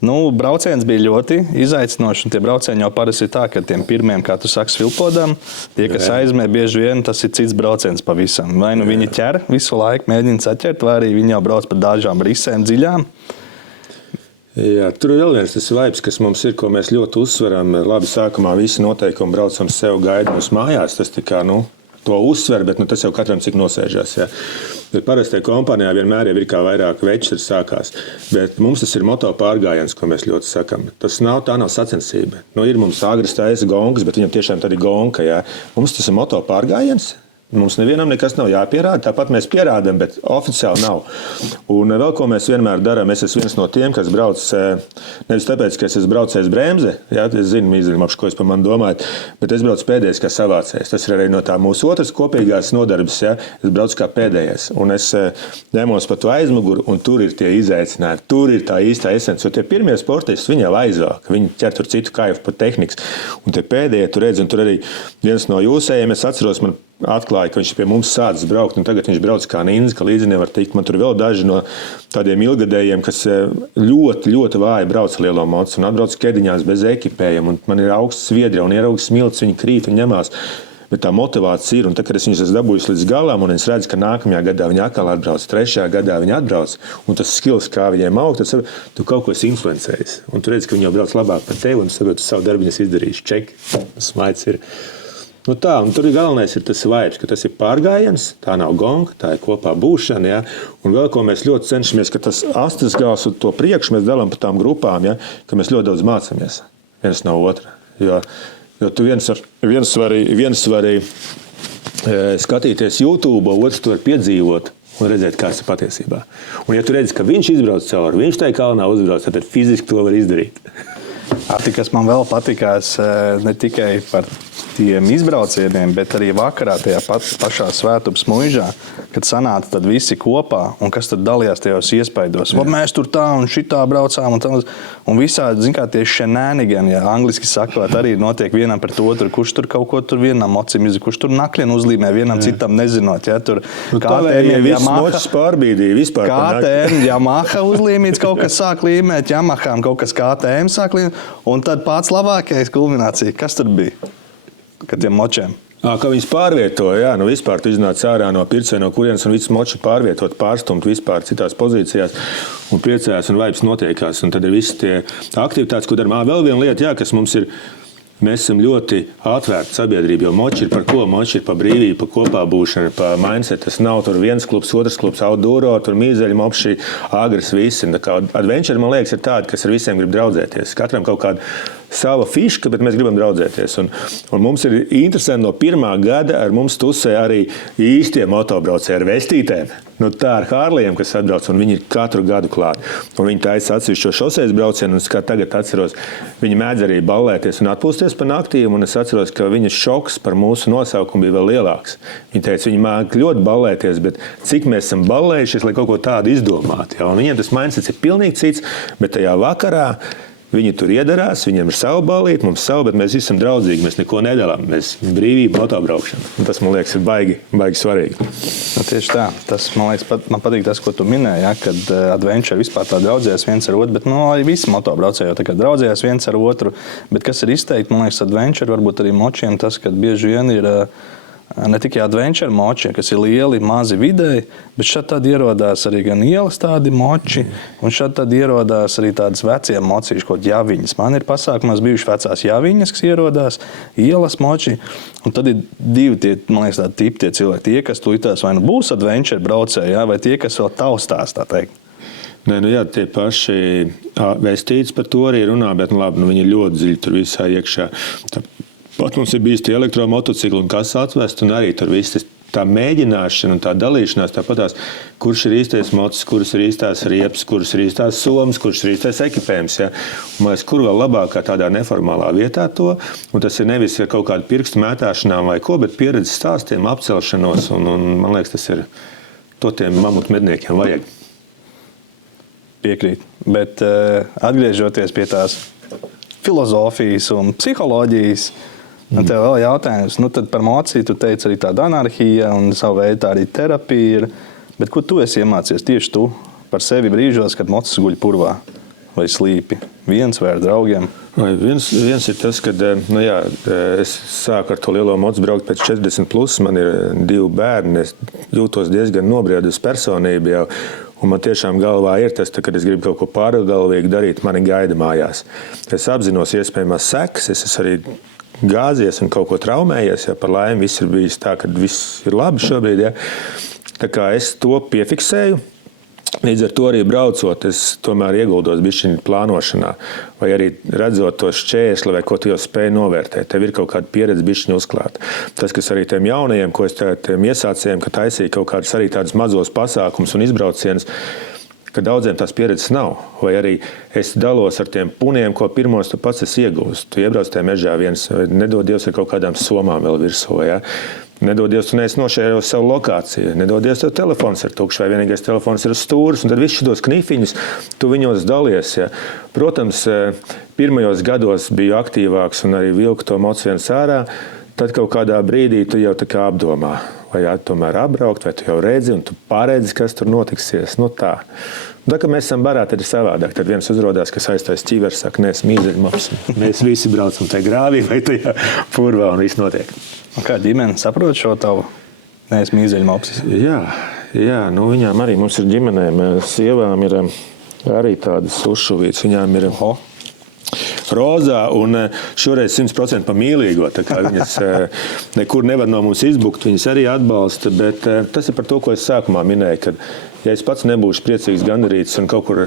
Brauciens bija ļoti izaicinošs, un tie braucieni jau parasti ir tā, ka tiem pirmiem, kā tu saki, svilpodam, tie, kas aizmē, bieži vien tas ir cits brauciens pavisam. Vai nu viņi ķer visu laiku, mēģina saķert, vai arī viņi jau brauc pa dažām risēm dziļām. Jā, tur ir vēl viens tas vibes, kas mums ir, ko mēs ļoti uzsveram. Labi, sākumā visi noteikumi braucam sev gaida mums mājās, tas tā kā, to uzsver, bet tas jau katram cik nosēžās. Jā. Bet parastajā kompānijā vienmēr jau ir kā vairāk večers sākās. Bet mums tas ir moto pārgājiens, ko mēs ļoti sakam. Tā nav sacensība. Ir mums agres taisa gongas, bet viņam tiešām tad ir gonka. Jā. Mums tas ir moto pārgājiens. Mums nevienam nekas nav jāpierāda, tāpat mēs pierādām, bet oficiāli nav. Un vēl ko mēs vienmēr darām, es esmu viens no tiem, kas brauc, nevis tāpēc, ka es esmu braucējis bremze, jā, es zinu, ko es par mani domāju, bet es braucu pēdējais kā savācējs. Tas ir arī no tā mūsu otras kopīgās nodarbes, jā, es braucu kā pēdējais. Un es ņemos pa to aizmuguru, un tur ir tie izaicinājumi, tur ir tā īstā esence, jo tie pirmie sportisti, viņi jau aizvāk, viņi ķer tur citu kaifu pa tehnikas. Un tie pēdējie, tu redzi, un tur arī viens no jūsējiem, es atceros, man atklāja, ka viņš pie mums sācis braukt, un tagad viņš brauc kā ninja, ka līdzi nevar tikt. Man tur vēl daži no tādiem ilgadējiem, kas ļoti, ļoti vāji brauc lielo mocu un atbrauc kediņās bez ekipējuma, un man ir augsts sviedri un ieraugs smilts, viņi krīt un ņemās. Bet tā motivācija ir, un tad, kad es viņus esmu dabūjis līdz galam, un es redzu, ka nākamajā gadā viņi atkal atbrauc, trešajā gadā viņi atbrauc, un tas skills, kā viņiem aug, tad tu kaut ko esi influencējis. Un tu redzi, ka viņi jau brauc labāk par tevi, un tu saproti, savu darbiņu esi izdarījis. Ček, smaids ir. Tā, un tur ir galvenais ir tas vibes, ka tas ir pārgājiens, tā nav gonga, tā ir kopā būšana, ja? Un vēl ko mēs ļoti cenšamies, ka tas astes gals un to priekšu mēs dalām pa tām grupām, ja? Ka mēs ļoti daudz mācāmies viens no otra, jo tu viens vari skatīties YouTube, otrs tu var piedzīvot un redzēt, kāds ir patiesībā. Un ja tu redzi, ka viņš izbrauc cauri, viņš tai kalnā uzbrauc, tad fiziski to var izdarīt. Kas man vēl patikās ne tikai par tiem izbraucieniem, bet arī vakarā tajā pašā Svētupes Muižā, kad sanāca tad visi kopā un kas tad dalījās tajos iespaidos. Mēs tur tā un šitā braucām un visādi, zin kā, tie shenanigans, ja angliski sakot, arī notiek vienam pret otru, kurš tur kaut ko tur vienam mocim izdarīja, kurš tur nakļien uzlīmē vienam citam nezinot. Ja, tur KTM, Yamaha uzlīmīts, kaut kas sāk līmēt, Yamahām kaut kas KTM sāk līmēt, un tad pats labākais kulminācija, kas tur bija? Kad tiem močiem. Kā viņus pārvietoja, jā, vispār tu iznāc ārā no pircēja, no kurienes un viss moči pārvietot, pārstumt vispār citās pozīcijās un priecājās un vibes notiekās. Un tad ir visi tie aktivitātes, ko darām. Vēl viena lieta, jā, kas mums ir, mēs esam ļoti atvērti sabiedrība, jo moči ir par ko? Moči ir par brīvību, par kopā būšanu, par mindset. Tas nav tur viens klubs, otrs klubs, Outdooro, tur mīzeļi, mopši, agres, visi. Adventure, man liekas, ir tādi, kas ar visiem grib draudzēties. Katram kaut kāda sava fiška, bet mēs gribam draudzēties. Un mums ir interesanti no pirmā gada ar mums tusē arī īstie motobraucēji ar vestītēm. Tā ar Hārlijiem, kas atbrauc, un viņi ir katru gadu klāt. Un viņi taisa atsevišķo šosejas braucienu, un kā tagad atceros, viņi mēdz arī ballēties un atpūsties pa naktīm, un es atceros, ka viņa šoks par mūsu nosaukumu bija vēl lielāks. Viņi teica, viņi māk ļoti ballēties, bet cik mēs esam ballējušies, lai kaut ko tādu izdomātu. Ja? Un viņiem tas mindsets ir pilnīgi cits, bet tajā vakarā viņi tur iedarās, viņiem ir savu ballīti, mums savu, bet mēs esam draudzīgi, mēs neko nedalām. Mēs brīvību motobraukšana. Un tas, man liekas, ir baigi svarīgi. Tieši tā. Tas, man liekas, man patīk tas, ko tu minēji, ja, kad Adventure vispār tā draudzējās viens ar otru, bet arī visi motobraucēji jau tā kā draudzējās viens ar otru. Bet kas ir izteikti, man liekas, Adventure, varbūt arī močiem tas, kad bieži vien ir ne tikai adventure moči, kas ir lieli, mazi vidēji, bet šeit tad ierodās arī gan ielas tādi moči, un šeit tad ierodās arī tādas vecie mocīši, kaut javiņas. Man ir pasākumās bijuši vecās javiņas, kas ierodās, ielas moči, un tad ir divi tie, man liekas, tādi tipi tie cilvēki. Tie, kas tulītās vai nu būs adventure braucēji, ja, vai tie, kas vēl taustās, tā teikt. Nē, jā, tie paši vestīts par to arī runā, bet labi, viņi ir ļoti dziļi tur visā iekšā. Pat mums ir bijis tie elektromotocikli un kas atvest, un arī tur viss tā mēģināšana un tā dalīšanās, tāpatās, kurš ir īstais mocis, kuras ir īstās riepas, kuras ir īstās somas, kurš ir īstais ekipējums. Ja? Un mēs kur vēl labākā tādā neformālā vietā to, un tas ir nevis ar kaut kādu pirkstu mētāšanām vai ko, bet pieredzes stāstiem, apcelšanos, un man liekas, tas ir to tiem mamutu medniekiem vajag. Piekrīt, bet atgriežoties pie tās filozofijas un psiholoģijas. Un tev vēl jautājums, tad par mociju tu teici arī tāda anarhija un savu veidu tā arī terapija ir. Bet ko tu esi iemācījies tieši tu par sevi brīžos, kad mocis guļ purvā vai slīpi? Viens vai ar draugiem? Viens ir tas, ka es sāku ar to lielo mocu braukt pēc 40+. Man ir 2 bērni. Es jūtos diezgan nobriedusi personība jau. Un man tiešām galvā ir tas, kad es gribu kaut ko pārgalvīgi darīt, mani gaida mājās. Es apzinos iespējamās sekas. Es esmu arī gāzies un kaut ko traumējies. Ja, par laimi viss ir bijis tā, ka viss ir labi šobrīd. Ja. Tā kā es to piefiksēju. Līdz ar to arī braucot, es tomēr ieguldos bišķiņu plānošanā, vai arī redzot to šķērsli, vai ko tu jau spēj novērtēt. Tev ir kaut kāda pieredze bišķiņu uzklāt. Tas, kas arī tiem jaunajiem, ko es tiem iesācējiem, ka taisīja kaut kādus arī tādus mazos pasākumus un izbraucienus, ka daudziem tās pieredzes nav. Vai arī es dalos ar tiem puniem, ko pirmos tu pats esi iegūst. Tu iebrauc tajā mežā viens, nedod Dievs ar kaut kādām somām vēl virsū, ja? Nedod Dievs, tu neesi nošērojis savu lokāciju. Nedod Dievs, tev telefons ir tukšs vai vienīgais telefons ir uz stūres. Un tad visus šitos knifiņus tu viņos dalies. Ja. Protams, pirmajos gados biju aktīvāks un arī vilku to mocu viens ārā. Tad kaut kādā brīdī tu jau tā kā apdomā. Vai tomēr apbraukt, vai tu jau redzi un tu paredzi, kas tur notiksies. Nu tā. Tā kā mēs esam barā, tad ir savādāk. Tad viens uzrodās, kas aiztais ķivers, saka, nē, mīzeļmops. Mēs visi braucam tajā grāvī vai tajā purvā un viss notiek. Un kā ģimene saprot šo tavu mīzeļmopsis? Jā, viņām arī mums ir ģimenēm. Sievām ir arī tādas uzšuvītas. Viņām ir rozā un šoreiz 100% pa mīlīgo. Tā kā viņas nekur nevar no mums izbukt, viņas arī atbalsta. Bet tas ir par to, ko es sākumā minēju, kad ja es pats nebūšu priecīgs, gandarīts un kaut kur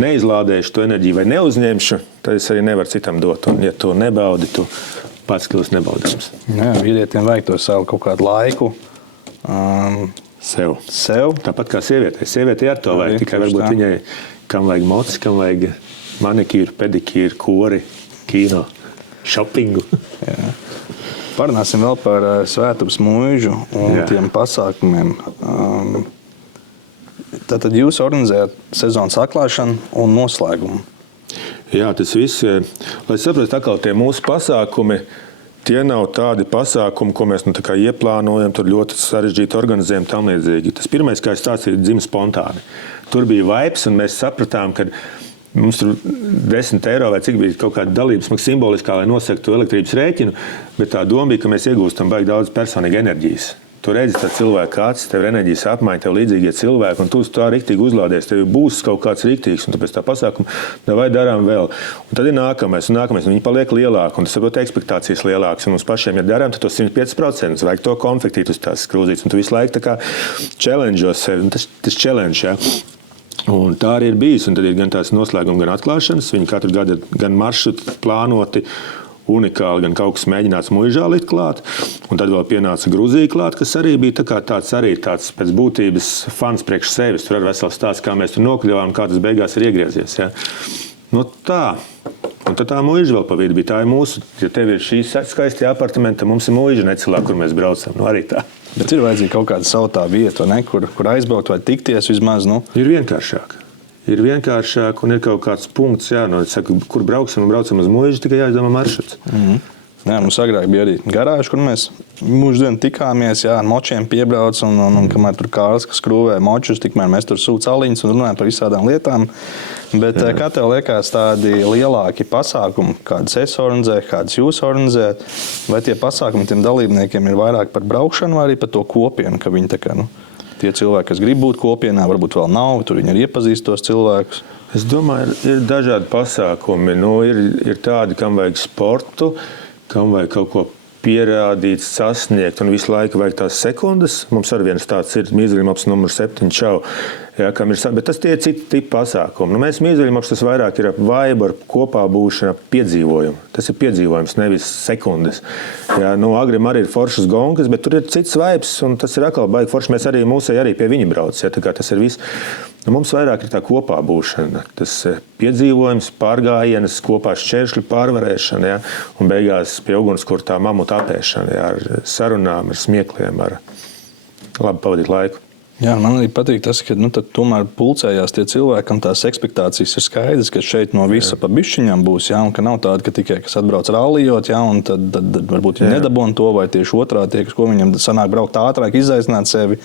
neizlādēšu to enerģiju vai neuzņemšu, tad es arī nevaru citam dot. Un ja tu nebaudi, tu pats kļūst nebaudāms. Jā, vīrietiem vajag to savu kaut kādu laiku. Sev? Tāpat kā sievietei. Sievietei ar to vajag, tikai varbūt viņai, kam vajag mocis, kam vajag manikīru, pedikīru, kori, kino, šopingu. Jā. Parunāsim vēl par Svētupes mūžu un tiem pasākumiem. Tātad jūs organizējat sezonas atklāšanu un noslēgumu. Jā, tas viss, lai saprastu, atkal tie mūsu pasākumi, tie nav tādi pasākumi, ko mēs tā kā ieplānojam, tur ļoti sarežģīti organizējam tam līdzīgi. Tas pirmais, kā es stāstīju, dzima spontāni. Tur bija vibes, un mēs sapratām, ka mums tur 10 eiro vai cik bija kaut kāda dalības simboliskā, lai nosaktu elektrības rēķinu, bet tā doma bija, ka mēs iegūstam baigi daudz personīgi enerģijas. Tu redzi tā cilvēka acis, tev ir enerģijas apmaiņa, tev līdzīgie cilvēki, un tu tā riktīgi uzlādies, tev būs kaut kāds riktīgs, un tāpēc tā pasākuma vai darām vēl. Un tad ir nākamais, un viņi paliek lielāki, un tas ir ekspektācijas lielāks, un mums pašiem, ja darām, tad to 105%, vajag to konfektīt uz tās skrūzītes, un tu visu laiku tā kā challenge'os sevi, un tas challenge, ja. Un tā arī ir bijis, un tad ir gan tās noslēguma, gan atklāšanas, viņi katru gadu gan maršruti plānoti, unikāli, gan kaut kas mēģināts muižā likt klāt, un tad vēl pienāca Gruzija klāt, kas arī bija tāds pēc būtības fans priekš sevis. Tur ir vesels stāsts, kā mēs tur nokļuvām, kā tas beigās ir iegriezies. Ja? Nu tā. Un tad tā muiža vēl pa vidu bija. Tā ir mūsu, ja tev ir šī skaistie apartamenti, mums ir muiža necilā, kur mēs braucam. Nu arī tā. Bet ir vajadzīga kaut kāda savā vieta, ne? Kur aizbraukt vai tikties vismaz. Nu. Ir vienkāršāk. Ir vienkāršāk un ir kaut kāds punkts, saku, kur braucam uz muižu, tikai jāizdomā maršruts. Jā, mums agrāk bija arī garāža, kur mēs mūždien tikāmies, ar močiem piebrauc, un kamēr tur Kārlis skrūvē močus, tikmēr mēs tur sūc aliņas un runājam par visādām lietām. Bet kā tev liekas tādi lielāki pasākumi, kādas es organizēju, kādas jūs organizējat, vai tie pasākumi tiem dalībniekiem ir vairāk par braukšanu vai arī par to kopienu, ka viņi tā kā, tie cilvēki, kas grib būt kopienā, varbūt vēl nav, tur viņi arī iepazīst tos cilvēkus. Es domāju, ir dažādi pasākumi. Ir tādi, kam vajag sportu, kam vajag kaut ko pierādīt, sasniegt, un visu laiku vajag tās sekundes. Mums arī viens tāds ir mīzeļmops numur 7 čau. Jā, bet tas tie ir citi tipi pasākumi. Mēs mīzeļmops tas vairāk ir ap vaibu, ar kopā būšanu, ap piedzīvojumu. Tas ir piedzīvojums, nevis sekundes. Jā, Agrim arī ir foršas gonkas, bet tur ir cits vibes, un tas ir atkal baigi forši. Mēs arī mūsēji arī pie viņa brauc. Jā, tā kā tas ir viss. Mums vairāk ir tā kopā būšana, tas piedzīvojums, pārgājienas, kopā šķēršļu pārvarēšana, ja, un beigās pie ugunskura tā mamuta apēšana, ja, ar sarunām, ar smiekliem, ar labi pavadīt laiku. Jā, man arī patīk tas, ka tomēr pulcējās tie cilvēki, kam tās ekspektācijas ir skaidrs, ka šeit no visa pa bišķiņām būs, jā, un ka nav tāda, ka tikai kas atbrauc rallijot, jā, un tad varbūt viņi nedabūna to, vai tieši otrādi, ko viņam sanāk braukt ātrāk, izaicināt sevi.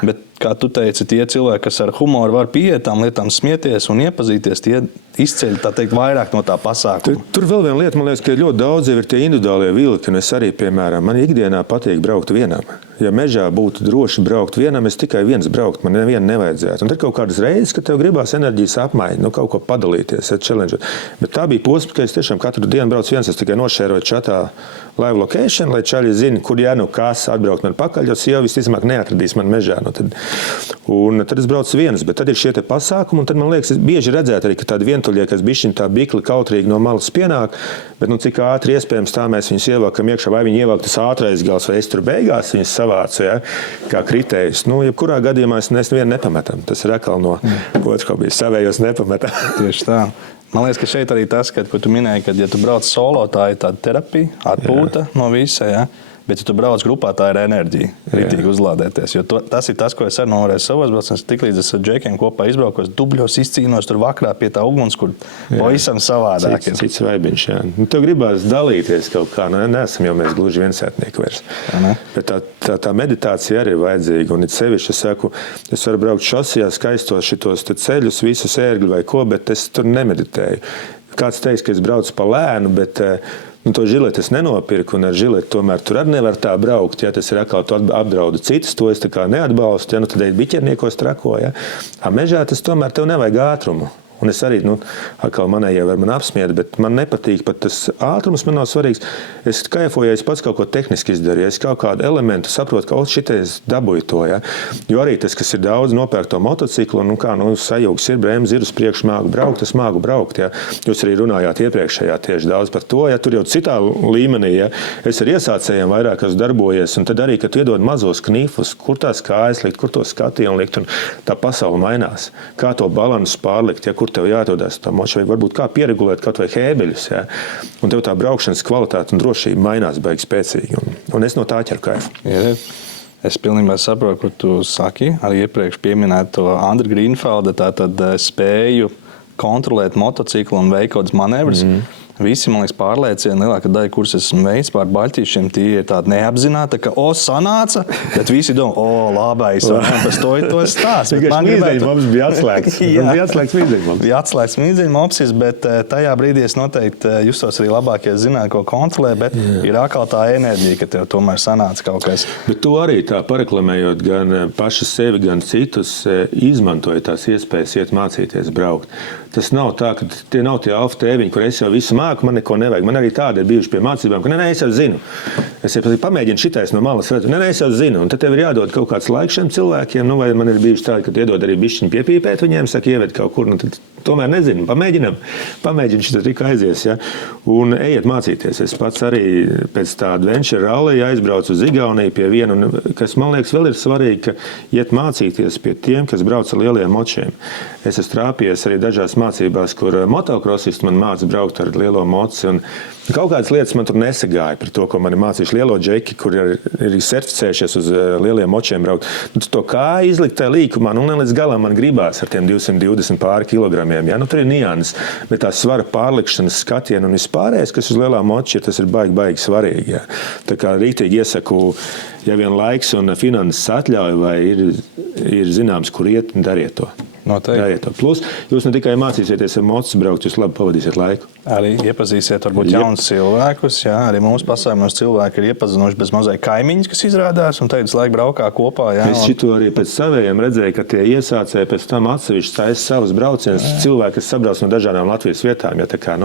Bet, kā tu teici, tie cilvēki, kas ar humoru var pieiet tām lietām, smieties un iepazīties, tie izceļ, tā teikt, vairāk no tā pasākuma. Tur vēl viena lieta, man liekas, ka ļoti daudz jau ir tie individuālie vilki, un es arī, piemēram, man ikdienā patīk braukt vienam. Ja mežā būtu droši braukt vienam, es tikai viens braukt, man nevienu nevajadzētu. Un tad kaut kādas reizes, kad tev gribās enerģijas apmaiņu, kaut ko padalīties, challenge. Bet tā bija posms, ka es tiešām katru dienu braucu viens, es tikai nošēroju čatā live location, lai čaļi zina, kur kas atbraukt man pakaļ, jo sieva visticamāk neatradīs man mežā. Un tad es braucu viens, bet tad ir šie te pasākumi, un tad man liekas, es bieži redzētu arī, ka tādi vientuļie, kas bišķiņ tā bikli kautrīgi no malas pienāk, bet cik ātri iespējams tā mēs viņus ievelkam iekšā, vai viņi ievelk tas ātrais gals, vai es tur beigās viņus savācu, ja, kā kritējus. Jebkurā gadījumā es nevienu nepametam. Tas ir atkal no otrs, ko bija savējos nepametam. Tieši tā. Man liekas, ka šeit arī tas, ko tu minēji, ka, ja tu brauc solo, tā ir tāda terapija, atpūta no visa, ja? Bet, ja tu brauc grupā, tā ir enerģija, ritīgi uzlādēties. Jo tas ir tas, ko es arī novarēju savos braucienos. Tiklīdz es ar džekiem kopā izbraukos, dubļos izcīnos tur vakarā pie tā uguns, kur pavisam savādāk ir. Cits vaibiņš, jā. Tev gribās dalīties kaut kā, neesam jau mēs gluži viensētnieki vairs. Bet tā meditācija arī ir vajadzīga. Un it sevišķi, es saku, es varu braukt šosijā skaistos šitos ceļus, visus ērgļu vai ko, bet es tur nemeditēju. Kāds teiks, ka es braucu pa lēnu, bet to žileti es nenopirku, un ar žileti tomēr tur arī nevar tā braukt. Ja, tas ir atkal, tu apdraudi citus, to es tā kā neatbalstu. Ja, tad ej biķerniekos trako. Ja. Mežā tas tomēr tev nevajag ātrumu. Un es arī, atkal manējie var man apsmiet, bet man nepatīk pat tas ātrums, man nav svarīgs. Es kaifoju, ja es pats kaut ko tehniski izdarīju, es kaut kādu elementu saprotu, ka šitais dabūju to, ja. Jo arī tas, kas ir daudz nopērk to motociklu, sajūgs ir, bremzi ir uz priekšu, māgu braukt, es māgu braukt, ja. Jūs arī runājāt iepriekšējā tieši daudz par to, ja tur jau citā līmenī, ja. Es ar iesācējiem vairāk esmu darbojies, un tad arī, kad tu iedod mazos knīfus, kur tās kājas likt, kur to skatienu likt, un tā pasaule mainās. Kā to balansu pārlikt, ja, kur tev jāatrodās tā moča, vai varbūt kā pieregulēt kaut vai hēbeļus, ja? Un tev tā braukšanas kvalitāte un drošība mainās baigi spēcīgi, un es no tā ķeru kaifu. Es pilnībā saprotu, kur tu saki, arī iepriekš pieminēt to Andra Grīnfelda, tātad spēju kontrolēt motociklu un veikt kādas manevras. Visi, man liekas, pārliecina, lielākā daļa, kuras esmu veids pār baļķīšiem, tie ir tādi neapzināti, ka, sanāca, bet visi domā, labais, tas to stāst. Mums bija atslēgts. Mums bija atslēgts mīzeļmops. Bija atslēgts mīzeļmopsis, bet tajā brīdī es noteikti justos arī labāk, ja zināju, ko kontrolē, bet ir atkal tā enerģija, ka tev tomēr sanāca kaut kas. Bet tu arī tā pareklamējot gan paši sevi, gan citus, izmantoja tās iespējas iet mācīties braukt. Tas nav tā, ka tie nav tie alfa tēviņi, kur es jau visu māku, man neko nevajag. Man arī tādi ir bijuši pie mācībām, ka es jau zinu. Es jau pamēģinu šitais no malas redzu. Es jau zinu. Un tad tev ir jādod kaut kāds laiks šiem cilvēkiem. Vai man ir bijuši tādi, ka iedod arī bišķiņu piepīpēt viņiem, saka, ieved kaut kur. Tad tomēr nezinu. Pamēģinu šitā trika aizies. Ja? Un ejiet mācīties. Es pats arī pēc tā adventure rallija aizbraucu uz Igauniju pie viena. Un, kas man liekas vēl ir svarīgi, ka iet mācīties pie tiem, kas brauc ar lieliem močiem. Es esmu trāpījies arī dažās mācībās, kur motocrossisti man māca braukt ar lielo moci. Un kaut kādas lietas man tur nesagāja par to, ko man ir mācījuši lielo džeki, kur ir certificējušies uz lieliem močiem braukt. To kā izlikt tajā līkumā, ne līdz galam man gribās ar tiem 220 pāri kilogramiem. Ja? Tur ir nianses, bet tā svara pārlikšanas skatiena un vispārējais, kas uz lielā moča ir, tas ir baigi svarīgi. Ja? Tā kā rītīgi iesaku, ja vien laiks un finanses atļauj, vai ir zināms, kur iet, dariet to. Noteikti. Plus, jūs ne tikai mācīsieties ar mocis braukt, jūs labi pavadīsiet laiku. Arī iepazīsiet varbūt jaunus cilvēkus. Jā, arī mūsu pasākumos cilvēki ir iepazinuši bez mazai kaimiņas, kas izrādās, un teicis, laik braukā kopā. Jā, es šito arī pēc savējiem redzēju, ka tie iesācēji pēc tam atsevišķi taisa savus braucienus. Cilvēki, kas sabrauc no dažādām Latvijas vietām, ja tā kā,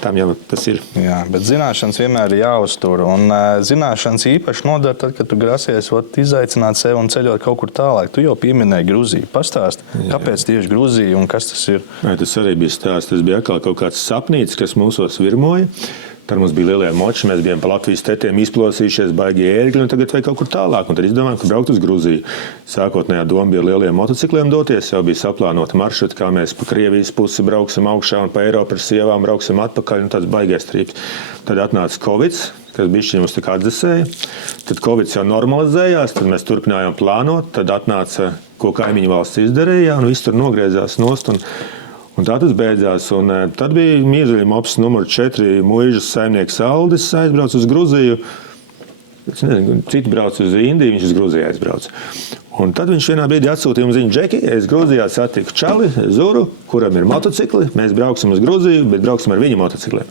tam jau tas ir. Jā, bet zināšanas vienmēr ir jāuztur. Un zināšanas īpaši nodara tad, kad tu grasies izaicināt sevi un ceļot kaut kur tālāk. Tu jau pieminēji Gruziju. Pastāst, kāpēc tieši Gruzija un kas tas ir? Tas arī bija stāsts. Tas bija atkal kaut kāds sapnītis, kas mūsos virmoja. Tad mums bija lielie moči, mēs bijām pa Latvijas tetiem izplosījušies, baigi ērgļi, un tagad vajag kaut kur tālāk. Un tad izdomājām, ka braukt uz Gruziju. Sākotnējā doma bija lieliem motocikliem doties, jau bija saplānota maršruta, kā mēs pa Krievijas pusi brauksim augšā un pa Eiropu ar sievām brauksim atpakaļ, un tāds baigais trips. Tad atnāca Covid, kas bišķiņ mums tā kā atdzesēja. Tad Covid jau normalizējās, tad mēs turpinājām plānot, tad atnāca, ko kaimiņu valsts izdarīja, un viss tur nogriezās nost, un tā tas beidzās. Un tad bija Mīzeļa mops numur 4, muižas saimnieks Aldis aizbrauc uz Gruziju. Es nezinu, citi brauc uz Indiju, viņš uz Gruziju aizbrauc. Un tad viņš vienā brīdī atsūtīja mums ziņu, Džeki, es Gruzijā satiku Čali, Zuru, kuram ir motocikli, mēs brauksim uz Gruziju, bet brauksim ar viņa motocikliem.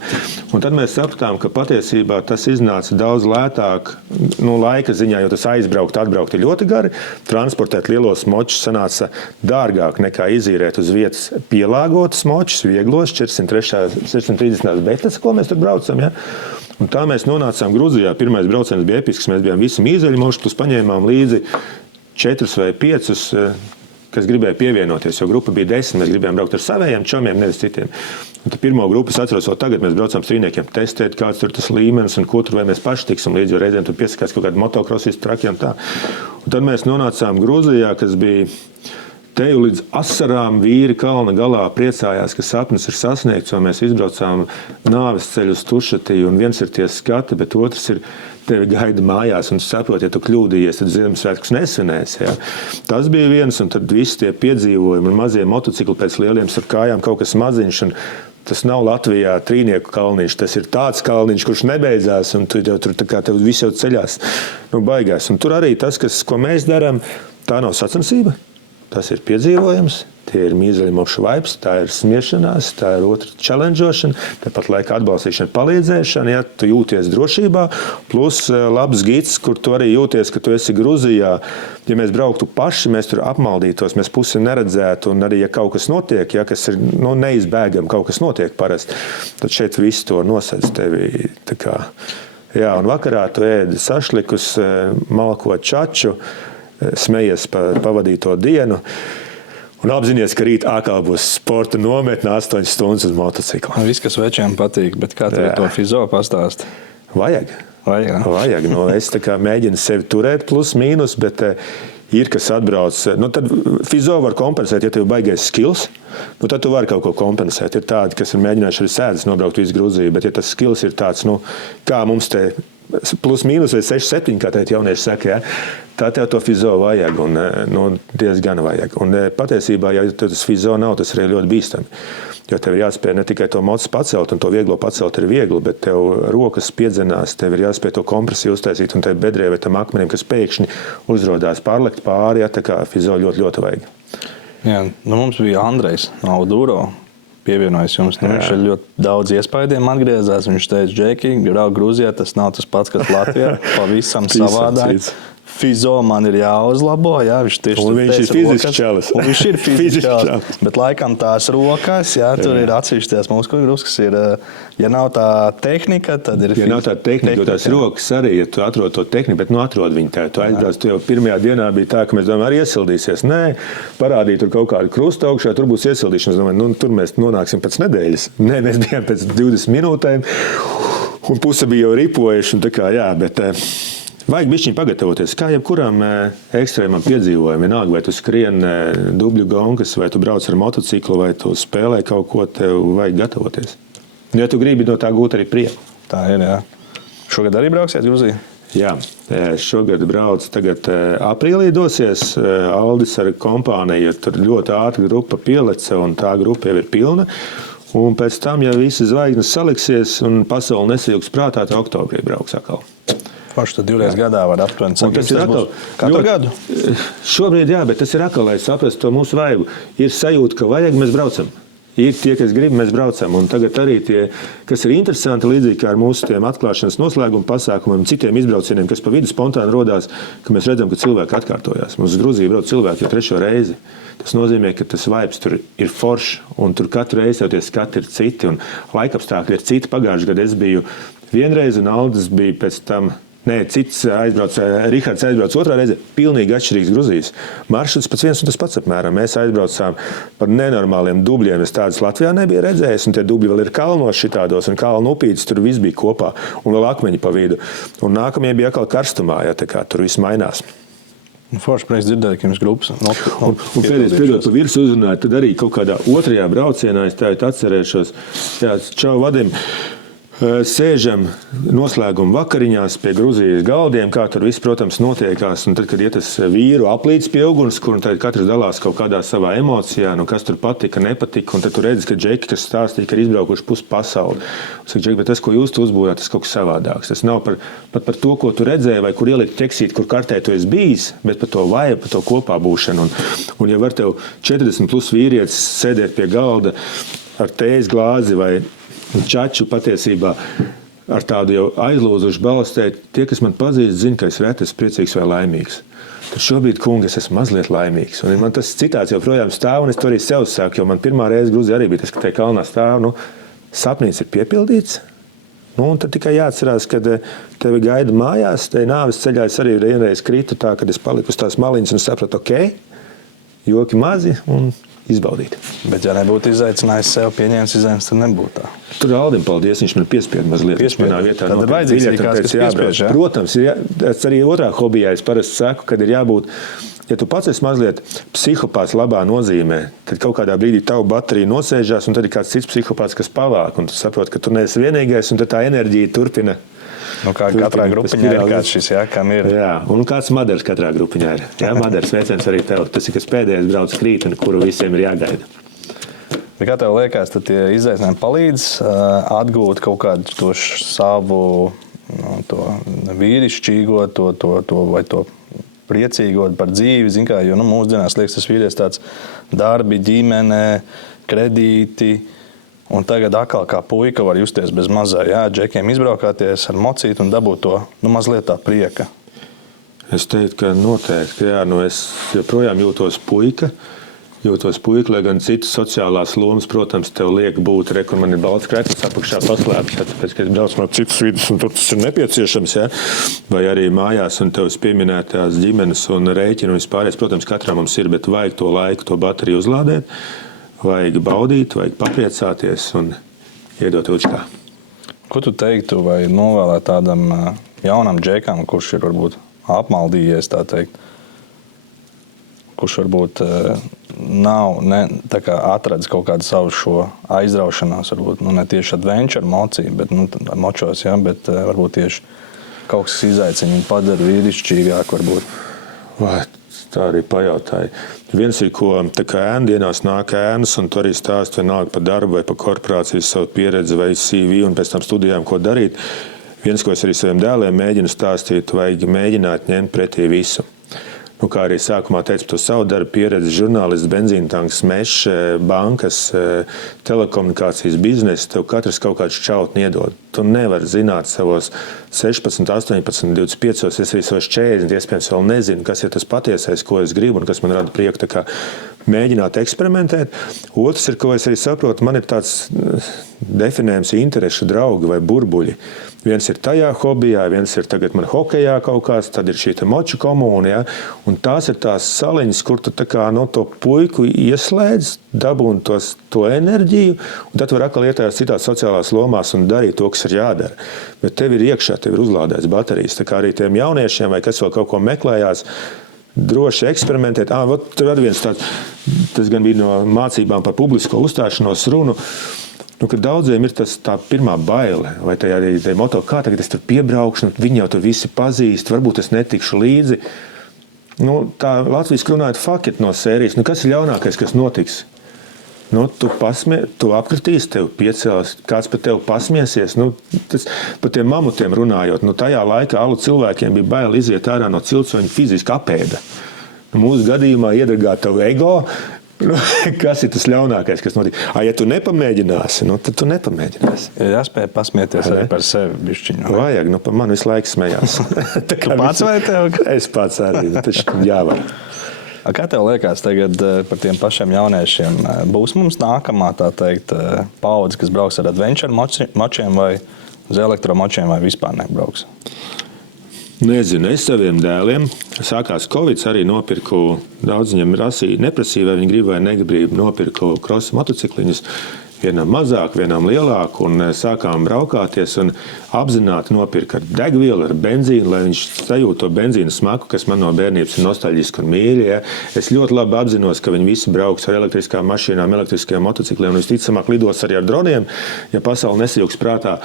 Un tad mēs sapratām, ka patiesībā tas iznāca daudz lētāk, laika ziņā, jo tas aizbraukt, atbraukt ir ļoti gari. Transportēt lielos močus sanāca dārgāk nekā izīrēt uz vietas pielāgotas močus, vieglos, 430 betas, ko mēs tur braucam, ja? Un tā mēs nonācām Gruzijā. Pirmais brauciens bija episks, mēs bijām visi Mīzeļa moši, plus paņēmām līdzi 4 vai 5, kas gribēja pievienoties, jo grupa bija 10, mēs gribējām braukt ar savējiem čomiem, nevis citiem. Un tad pirmo grupu es atceros, vēl tagad mēs braucām strīniekiem testēt, kāds tur tas līmenis un ko tur, vai mēs paši tiksim līdzi, jo reizēm tur piesakās kaut kādi motocrossisti trakiem tā. Un tad mēs nonācām Gruzijā, kas bija teju līdz asarām, vīri kalna galā priecājās, ka sapnis ir sasniegts, un mēs izbraucām nāves ceļu uz Tušatiju, un viens ir tie skati, bet otrs ir tevi gaida mājās, un saprot, ja tu kļūdījies, tad Ziemassvētkus nesvinēsi. Ja? Tas bija viens, un tad visi tie piedzīvojumi, un mazie motocikli pēc lieliem ar kājām kaut kas maziņš, un tas nav Latvijā trīnieku kalniņš, tas ir tāds kalniņš, kurš nebeidzās, un tu tur tā kā tev viss jau ceļās, baigās. Un tur arī tas, ko mēs darām, tā nav sacensība. Tas ir piedzīvojums, tie ir Mīzeļa mopšu vibes, tā ir smiešanās, tā ir otra challengeošana, tāpat laikā atbalstīšana, palīdzēšana, ja tu jūties drošībā, plus labs gids, kur tu arī jūties, ka tu esi Gruzijā. Ja mēs brauktu paši, mēs tur apmaldītos, mēs pusi neredzētu, un arī, ja kaut kas notiek, ja kas ir neizbēgam, kaut kas notiek parasti, tad šeit viss to nosedz tevi. Tā kā, jā, un vakarā tu ēdi sašlikus, malko čaču, smejies par pavadīto dienu un apzinies, ka rīt atkal būs sporta nometne 8 stundas uz motocikla. Viss, kas večiem patīk, bet kā tev to fizo pastāst? Vajag. Es tā kā mēģinu sevi turēt plus mīnus, bet ir, kas atbrauc. Tad fizo var kompensēt, ja tev baigais skills, tad tu vari kaut ko kompensēt. Ir tādi, kas ir mēģinājuši arī sēdes nobraukt visu Gruziju, bet ja tas skills ir tāds, kā mums te plus mīnus vai 6, 7, kā teikt jaunieši saka, ja? Tā tev to fizo vajag, un diezgan vajag. Un patiesībā, ja tas fizo nav, tas arī ļoti bīstami. Jo tev ir jāspēj ne tikai to mocu pacelt, un to vieglo pacelt ir viegli, bet tev rokas piedzenās, tev ir jāspēj to kompresiju uztaisīt, un tev bedrē vai tam akmenim, kas pēkšņi uzrodās pārlekt pāri, ja, tā kā fizo ļoti, ļoti vajag. Jā, mums bija Andrejs no Auduro. Pievienojas jums. Viņš ar ļoti daudz iespaidiem atgriezās. Viņš teica, Džeki, Gruzijā tas nav tas pats, kas Latvijā. Pavisam savādāk. Fizo man ir jāuzlabo. Jā, viņš ir fizisks čalis. Viņš ir fizisks čalis. Bet laikam tās rokas, jā, tur ir atsevišķās muskuļgrupes, kas ir, ja nav tā tehnika, tad ir ja nav tā tehnika, jo tās rokas arī, ja tu atrod to tehniku, bet atrod viņu tā. Tu aizbrauc, tu jau pirmajā dienā bija tā, ka mēs domājam, arī iesildīsies. Nē, parādīja tur kaut kādu krustu augšā, tur būs iesildīšanas. Domāju, tur mēs nonāksim pēc nedēļas. Nē, mēs bijām pēc 20 minūtēm, un puse bija jau ripojuši, un tā kā, jā, bet vajag bišķiņ pagatavoties, kā jebkuram ekstrēmam piedzīvojumam. Vienalga, vai tu skrien dubļu gonkas, vai tu brauc ar motociklu, vai tu spēlē kaut ko, tev vajag gatavoties. Ja tu gribi no tā gūt arī prieku. Tā ir, jā. Šogad arī brauksiet Gruziju? Jā, šogad brauc, tagad aprīlī dosies Aldis ar kompāniju, tur ļoti ātri grupa pieleca, un tā grupa jau ir pilna. Un pēc tam, ja visi zvaigznes saliksies un pasauli nesajūgs prātā, tad oktobrī brauks atkal. Paši tad 2 reizes gadā var aptuveni sakīt. Tas ir atkal. Katru gadu? Šobrīd jā, bet tas ir atkal, lai saprastu to mūsu vaigu. Ir sajūta, ka vajag, mēs braucam. Ir tie, kas grib, mēs braucam. Un tagad arī tie, kas ir interesanti, līdzīgi kā ar mūsu tiem atklāšanas noslēguma pasākumiem, citiem izbraucieniem, kas pa vidu spontāni rodās, ka mēs redzam, ka cilvēki atkārtojās. Mums uz Gruziju brauc cilvēki jau 3. reizi. Tas nozīmē, ka tas vibes tur ir foršs, un tur katru reizi jau tie skati ir citi, un laikapstākļi ir citi. Pagājušajā gadā es biju vienreiz, un Aldis bija pēc tam. Nē, cits aizbrauc, Rihards aizbrauc 2. reize, pilnīgi atšķirīgs Gruzijas. Maršruts pats viens un tas pats apmēram. Mēs aizbraucām par nenormāliem dubļiem. Es tādas Latvijā nebija redzējis, un tie dubļi vēl ir kalnos šitādos, un kalnu upītes tur viss bija kopā, un vēl akmeņi pa vidu. Un nākamie bija atkal karstumā, ja tā kā tur viss mainās. Forši prieks dzirdēt, ka jums grupas. Un pēdējot pa virs uzrunāt, tad arī kaut kādā 2. braucienā es tā atcerēšos. Jā, čau, Vadim. Sēžam noslēguma vakariņās pie Gruzijas galdiem, kā tur viss, protams, notiekās. Un tad, kad ir tas vīru aplīts pie uguns, kur katrs dalās kaut kādā savā emocijā, kas tur patika, nepatika, un tad tu redzi, ka džeki, kas stāstīja, ka ir izbraukuši pus pasauli. Saka, džeki, bet tas, ko jūs tu uzbūvējat, tas kaut kas savādāks. Tas nav pat par to, ko tu redzēji, vai kur ielikt ķeksīt, kur kartē tu esi bijis, bet par to vaibu, par to kopā būšanu. Un ja var tev 40 plus vīrietis sēdēt pie galda ar tējas glāzi vai čaču patiesībā ar tādu jau aizlūzušu balstēt, tie, kas man pazīst, zina, ka es reti esmu priecīgs vai laimīgs. Tad šobrīd, kungi, es esmu mazliet laimīgs. Un man tas citāts joprojām stāv, un es to arī sev saku, jo man pirmā reize Gruzijā arī bija tas, ka te kalnā stāv, sapnīts ir piepildīts. Un tad tikai jāatcerās, ka tevi gaida mājās, te nāves ceļā es arī vienreiz kritu tā, kad es paliku uz tās maliņas un sapratu, joki mazi un izbaudīt. Bet, ja nebūtu izaicinājis sev pieņēmis izaicinājums, tad nebūtu tā. Tur Aldim, paldies, viņš man piespieda mazliet. Manā vietā tad ir vajadzīgs arī kāds, kas piespiež, ja? Protams, es arī otrā hobijā es parasti saku, kad ir jābūt, ja tu pats esi mazliet psihopāts labā nozīmē, tad kaut kādā brīdī tavu baterija nosēžās, un tad ir kāds cits psihopāts, kas pavāk, un tu saproti, ka tu neesi vienīgais, un tad tā enerģija turpina. Kā katrā grupiņā ir kāds šis, kam ir. Jā, un kāds madars katrā grupiņā ir. Jā, madars veiciens arī tev. Tas ir, kas pēdējais brauc krīt un kuru visiem ir jāgaida. Kā tev liekas, tad tie izaicinājumi palīdz atgūt kaut kādu to savu to vīrišķīgo, to vai to priecīgo par dzīvi, zin kā, jo mūsdienās liekas tas vīrietis tāds darbi, ģimene, kredīti. Un tagad atkal kā puika var justies bez mazā, džekiem izbraukāties ar mocītu un dabūt to mazliet tā prieka. Es teiktu, ka noteikti, es joprojām jūtos puika, lai gan citas sociālās lomas, protams, tev liek būt, kur man ir balts krekls apakšā paslēpts, tāpēc, ka es braucu no citas vidas un tur tas ir nepieciešams, vai arī mājās un tev pieminētās ģimenes un rēķinu un vispārējais, protams, katram mums ir, bet vajag to laiku, to bateriju uzlādēt. Vajag baudīt, vajag papriecāties un iedot učkā. Ko tu teiktu vai novēlēt tādam jaunam džekam, kurš ir varbūt apmaldījies, tā teikt, kurš varbūt nav atradis kaut kādu savu šo aizraušanās, varbūt ne tieši adventure mociju, bet močos, bet varbūt tieši kaut kas izaicina un padara vīrišķīgāk varbūt. Vai tā arī pajautāja. Viens ir, ko tā kā ēndienās nāk ēnas, un tu arī stāst vienalga par darbu vai par korporācijas savu pieredzi vai CV un pēc tam studijām, ko darīt. Viens, ko es arī saviem dēliem mēģinu stāstīt, vajag mēģināt ņemt pretī visu. Kā arī sākumā teicu par to savu darbu pieredzi, žurnālists, benzīntanks, mešs, bankas, telekomunikācijas biznesa, tev katrs kaut kādu šķautni iedod. Tu nevari zināt savos 16, 18, 25, es arī savos 40, iespējams vēl nezinu, kas ir tas patiesais, ko es gribu un kas man rada prieku. Tā kā mēģināt eksperimentēt. Otrs ir, ko es arī saprotu, man ir tāds definējums interešu draugi vai burbuļi. Viens ir tajā hobijā, viens ir tagad man hokejā kaut kāds, tad ir šī moču komūna, un tās ir tās saliņas, kur tu to puiku ieslēdz, dabūni to enerģiju, un tad var atkal iet citās sociālās lomās un darīt to, kas ir jādara. Bet tev ir iekšā, tev ir uzlādēts baterijas, tā kā arī tiem jauniešiem vai kas vēl kaut ko meklējās, droši eksperimentēt. Tur arī viens tāds, tas gan bija no mācībām par publisko uzstāšanos runu, kad daudziem ir tā pirmā baile, vai tajā arī moto, kā tagad es tur piebraukšu, viņi jau tur visi pazīst, varbūt es netikšu līdzi. Tā Latvijas runājot fuck it no sērijas, kas ir ļaunākais, kas notiks? Tu apkritīsi, tev piecels, kāds par tevi pasmiesies. Tas, par tiem mamutiem runājot, tajā laikā alu cilvēkiem bija bail iziet ārā no cilts, viņi fiziski apēda. Mūsu gadījumā iedragā tavu ego. Kas ir tas ļaunākais, kas notiek? Ja tu nepamēģināsi, tad tu nepamēģināsi. Ir jāspēj pasmieties arī par sevi bišķiņu. Vajag, par mani visu laiku smējās. Tu pats vai tev? Es pats arī, taču jāvar. Kā tev liekas tagad par tiem pašiem jauniešiem? Būs mums nākamā, tā teikt, paudze, kas brauks ar adventure močiem vai uz elektromočiem vai vispār nebrauks? Nezinu, es saviem dēliem, sākās Covid, arī nopirku, daudz viņam neprasīja, vai viņi grib vai negrib, nopirku krosa motocikliņus. Vienām mazāk, vienām lielāk, un sākām braukāties un apzināti nopirkt ar degvielu, ar benzīnu, lai viņš sajūtu to benzīnu smaku, kas man no bērnības ir nostalģiski un mīļi. Ja. Es ļoti labi apzinos, ka viņi visi brauks ar elektriskām mašīnām, elektriskajiem motocikliem, un visticamāk lidos arī ar droniem, ja pasauli nesajūgs prātā.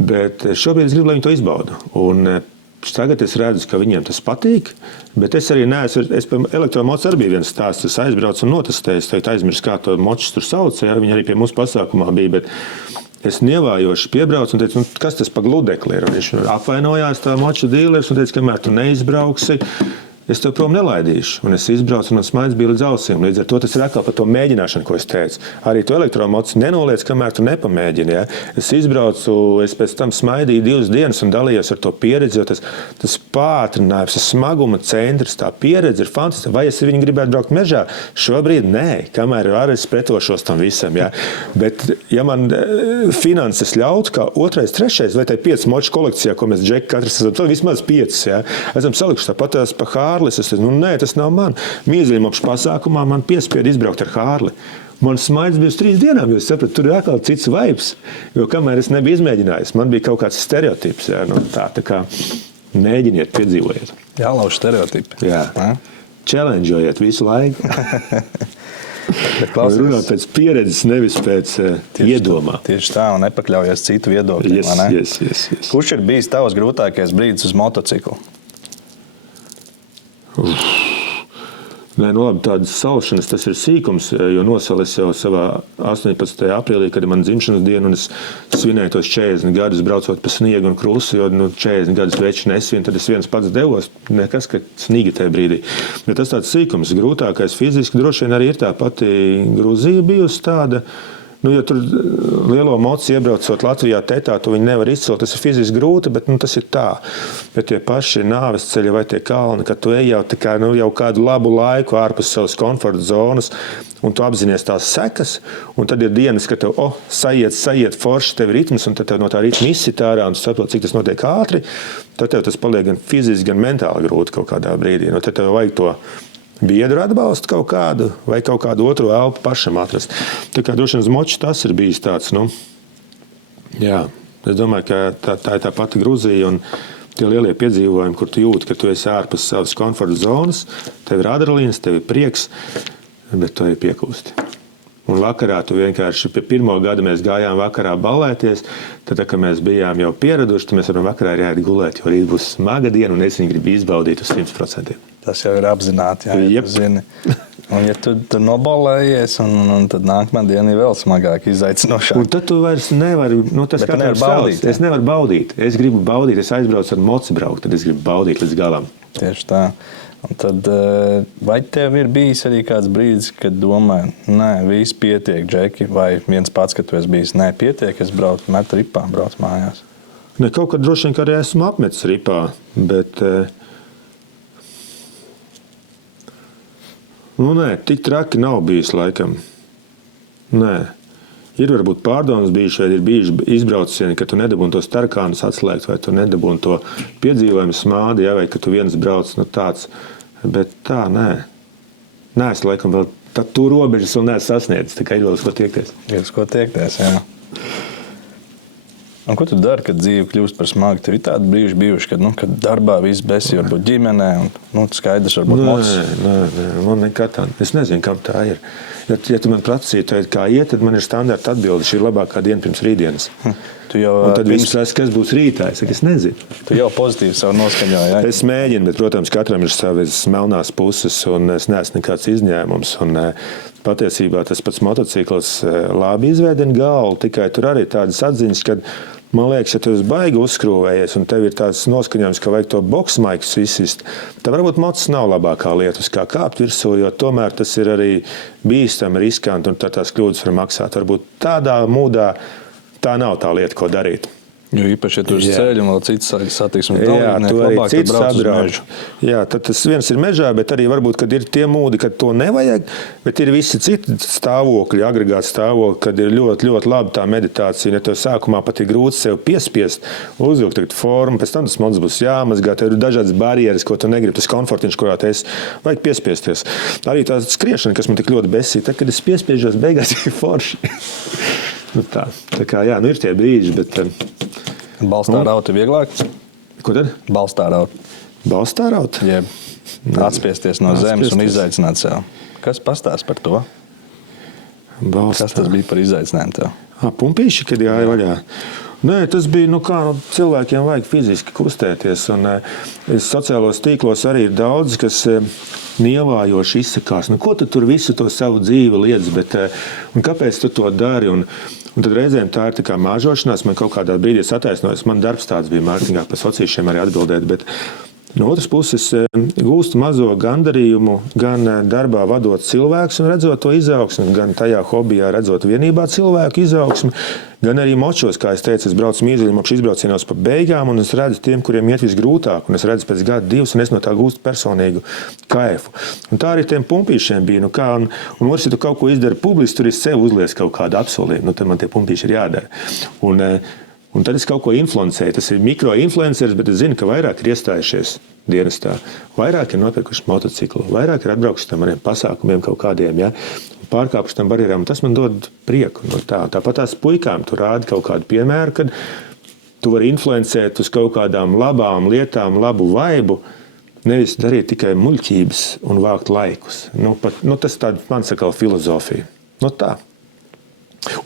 Bet šobrīd es gribu, lai viņi to izbauda. Un tagad es redzu, ka viņiem tas patīk, bet es arī neesmu, elektromots arī bija viens stāsts, es aizbraucu un notestēju, es teikt aizmirsu, kā to močus tur sauc, ja, viņi arī pie mūsu pasākumā bija, bet es nievājoši piebraucu un teicu, kas tas pa gludekli ir, un viņš apvainojās tā moču dīlers un teica, kamēr tu neizbrauksi, es tev prom nelaidīšu. Un es izbraucu, un man smaids bija līdz ausīm. Līdz ar to tas ir atkal par to mēģināšanu, ko es teicu. Arī tu elektromots nenoliec, kamēr tu nepamēģini. Ja? Es izbraucu, es pēc tam smaidīju 2 dienas un dalījos ar to pieredzi, jo tas pātrinājums, tas smaguma centrs, tā pieredze ir fantastiska. Vai es viņu gribētu braukt mežā? Šobrīd nē, kamēr arī es pretošos tam visam. Ja? Bet, ja man finanses ļautu, kā 2., 3. vai tai 5 moču kolekcijā, ko mēs džeki katrs esam, tad vismaz 5. Ja? Esam salikuši tāpat pa Hārlis. Es teicu, nē, tas nav man. Mīzeļmopšu pasākumā man piespieda izbraukt ar Hārli. Man smaids bija uz 3 dienām, jo es sapratu, tur ir atkal cits vibes. Jo kamēr es nebiju izmēģinājis, man bija kaut kāds stereotips. Ja? Nu, tā kā mēģiniet, piedzīvojiet. Jālauž stereotipi. Jā. Challengeojiet visu laiku. Runāt pēc pieredzes, nevis pēc iedomā. Tieši tā, un nepakļaujies citu viedokļiem. Yes. Kurš ir bijis tavs grūtākais brīdis uz motociklu? Nē, nu labi, tādas salšanas, tas ir sīkums, jo nosalis jau savā 18. aprīlī, kad ir man dzimšanas diena, un es svinēju tos 40 gadus, braucot pa sniegu un krusu, jo 40 gadus veči nesvin, tad es viens pats devos, nekas, ka snīgi tajā brīdī. Bet tas tāds sīkums, grūtākais fiziski, droši vien arī ir tā pati Gruzija bijusi tāda. Nu, jo tur lielo mocu iebraucot Latvijā tetā, tu viņi nevar izcelt. Tas ir fiziski grūti, bet tas ir tā. Bet tie paši nāves ceļi vai tie kalni, kad tu ej jau kādu labu laiku ārpus savas komforta zonas, un tu apzinies tās sekas, un tad ir dienas, kad tev sajiet forši, tev ritms, un tad tev no tā ritma izsit ārā, un tu saproti, cik tas notiek ātri, tad tev tas paliek gan fiziski, gan mentāli grūti kaut kādā brīdī. Nu, tad tev vajag to biedru atbalstu kaut kādu vai kaut kādu otru elpu pašam atrast. Tā kā droši vien uz moču tas ir bijis tāds, jā, es domāju, ka tā ir tā pati Gruzija un tie lielie piedzīvojumi, kur tu jūti, ka tu esi ārpus savas komforta zonas, tev ir adrenalīns, tev ir prieks, bet tu arī piekūsti. Un vakarā tu vienkārši pie 1. gada mēs gājām vakarā ballēties, tad, kad mēs bijām jau pieraduši, tad mēs varam vakarā arī gulēt, jo rīt būs smaga diena un es viņu gribu izbaudīt uz 100%. Tas jau ir apzināti, jā, ja tu zini. Un ja tu noballējies, un tad nākamā diena ir vēl smagāk, izaicinošāk. Un tad tu vairs nevari, tas kā tev baudīt. Es nevaru baudīt, es gribu baudīt, es aizbraucu ar moci braukt, tad es gribu baudīt līdz galam. Tieši tā. Un tad, vai tev ir bijis arī kāds brīdis, kad domā, nē, viss pietiek, Džeki, vai viens pats, ka tu esi bijis, nē, pietiek, es braucu, met ripā, braucu mājās? Ne, kaut kad droši vien, ka arī esmu apmetis ripā, bet tik traki nav bijis laikam. Nē. Ir varbūt pārdomas bijuši, vai ir bijuši izbraucieni, ka tu nedabūni tos tarkānus atslēgt, vai tu nedabūni to piedzīvojumu smādi, vai ka tu viens brauc tāds. Bet tā, nē. Nē, es laikam vēl tu robežas vēl neesmu sasniedzis, tā kā ir vēl uz ko tiekties. Ir uz ko tiekties, jā. Un ko tu dari, kad dzīve kļūst par smagu? Tev ir tādi brīži bijuši, kad darbā viss besi, varbūt ģimenē, un skaidrs, varbūt mocis. Nē, man nekā tā. Es nezinu, kam tā ir. Ja tu man prasītu, kā iet, tad man ir standarta atbilde. Šī ir labākā diena pirms rītdienas. Un tad viss prasa, kas būs rītā. Es saku, es nezinu. Tu jau pozitīvi savu noskaņoji, jā? Es mēģinu, bet, protams, katram ir savas melnās puses, un es neesmu nekāds izņēmums. Un patiesībā tas pats motocikls labi izveidina galvu, tikai tur arī tādas atziņas, kad man liekas, ja tu esi baigi uzskrūvējies un tev ir tāds noskaņojums, ka vajag to boksmaikus izsist, tad varbūt mocis nav labākā lieta, uz kā kāpt virsū, jo tomēr tas ir arī bīstami, riskanti un tās kļūdas var maksāt. Varbūt tādā mūdā tā nav tā lieta, ko darīt. Jo īpaši, ja tu uz ceļu un vēl cits satiksmes dalībnieki, jā, tu arī labāk cits brauc uz sabrauc. mežu. Jā, tad tas viens ir mežā, bet arī varbūt, kad ir tie mūdi, kad to nevajag, bet ir visi citi stāvokļi, agregāti stāvokļi, kad ir ļoti, ļoti labi tā meditācija. Ja tev sākumā pat ir grūti sev piespiest, uzvilkt tagad formu, pēc tam tas mods būs jāmazgā, tev ir dažādas barjeras, ko tu negribi, tas komfortiņš, kurā te esi, vajag piespiesties. Arī tā skriešana, kas man tik ļoti besīja, tad, kad es piespiežos, beigās ir forši. Tā kā, jā, ir tie brīži, bet... Balstā raut ir vieglāk? Ko tad? Balstā raut. Balstā raut? Jeb atspiesties no zemes un izaicināt sev. Kas pastāst par to? Balstā. Kas tas bija par izaicinājumu tev? Pumpīši, kad jāja vaļā. Nē, tas bija, cilvēkiem vajag fiziski kustēties. Un sociālos tīklos arī ir daudz, kas nievājoši izsakās. Ko tu tur visu to savu dzīvi liedz, bet un kāpēc tu to dari? Un tad reizēm tā ir tā kā māžošanās. Man kaut kādā brīdī attaisnojas. Man darbs tāds bija mārketingā par sociāliešiem arī atbildēt, bet no otras puses gūstu mazo gandarījumu gan darbā vadot cilvēkus un redzot to izaugsmu, gan tajā hobijā redzot vienībā cilvēku izaugsmu, gan arī močos, kā es teicu, es braucu mīzeļmopšu izbraucienos pa beigām un es redzu tiem, kuriem iet visgrūtāk, un es redzu pēc gada 2 un es no tā gūstu personīgu kaifu. Un tā arī tiem pumpīšiem bija. Un otrs, ja tu kaut ko izdari publiski, tur es sev uzlies kaut kādu apsolījumu, tad man tie pumpīši ir jādara. Un tad es kaut ko influencēju. Tas ir mikroinfluenceris, bet es zinu, ka vairāk ir iestājušies dienestā. Vairāk ir nopirkuši motociklu, vairāk ir atbraukuši tam maniem pasākumiem kaut kādiem, ja? Pārkāpuši tam barjerām. Tas man dod prieku. Tāpat tās puikām tu rādi kaut kādu piemēru, kad tu vari influencēt uz kaut kādām labām lietām, labu vaibu, nevis darīt tikai muļķības un vākt laikus. Tas tāda man sakala filozofija. Tā.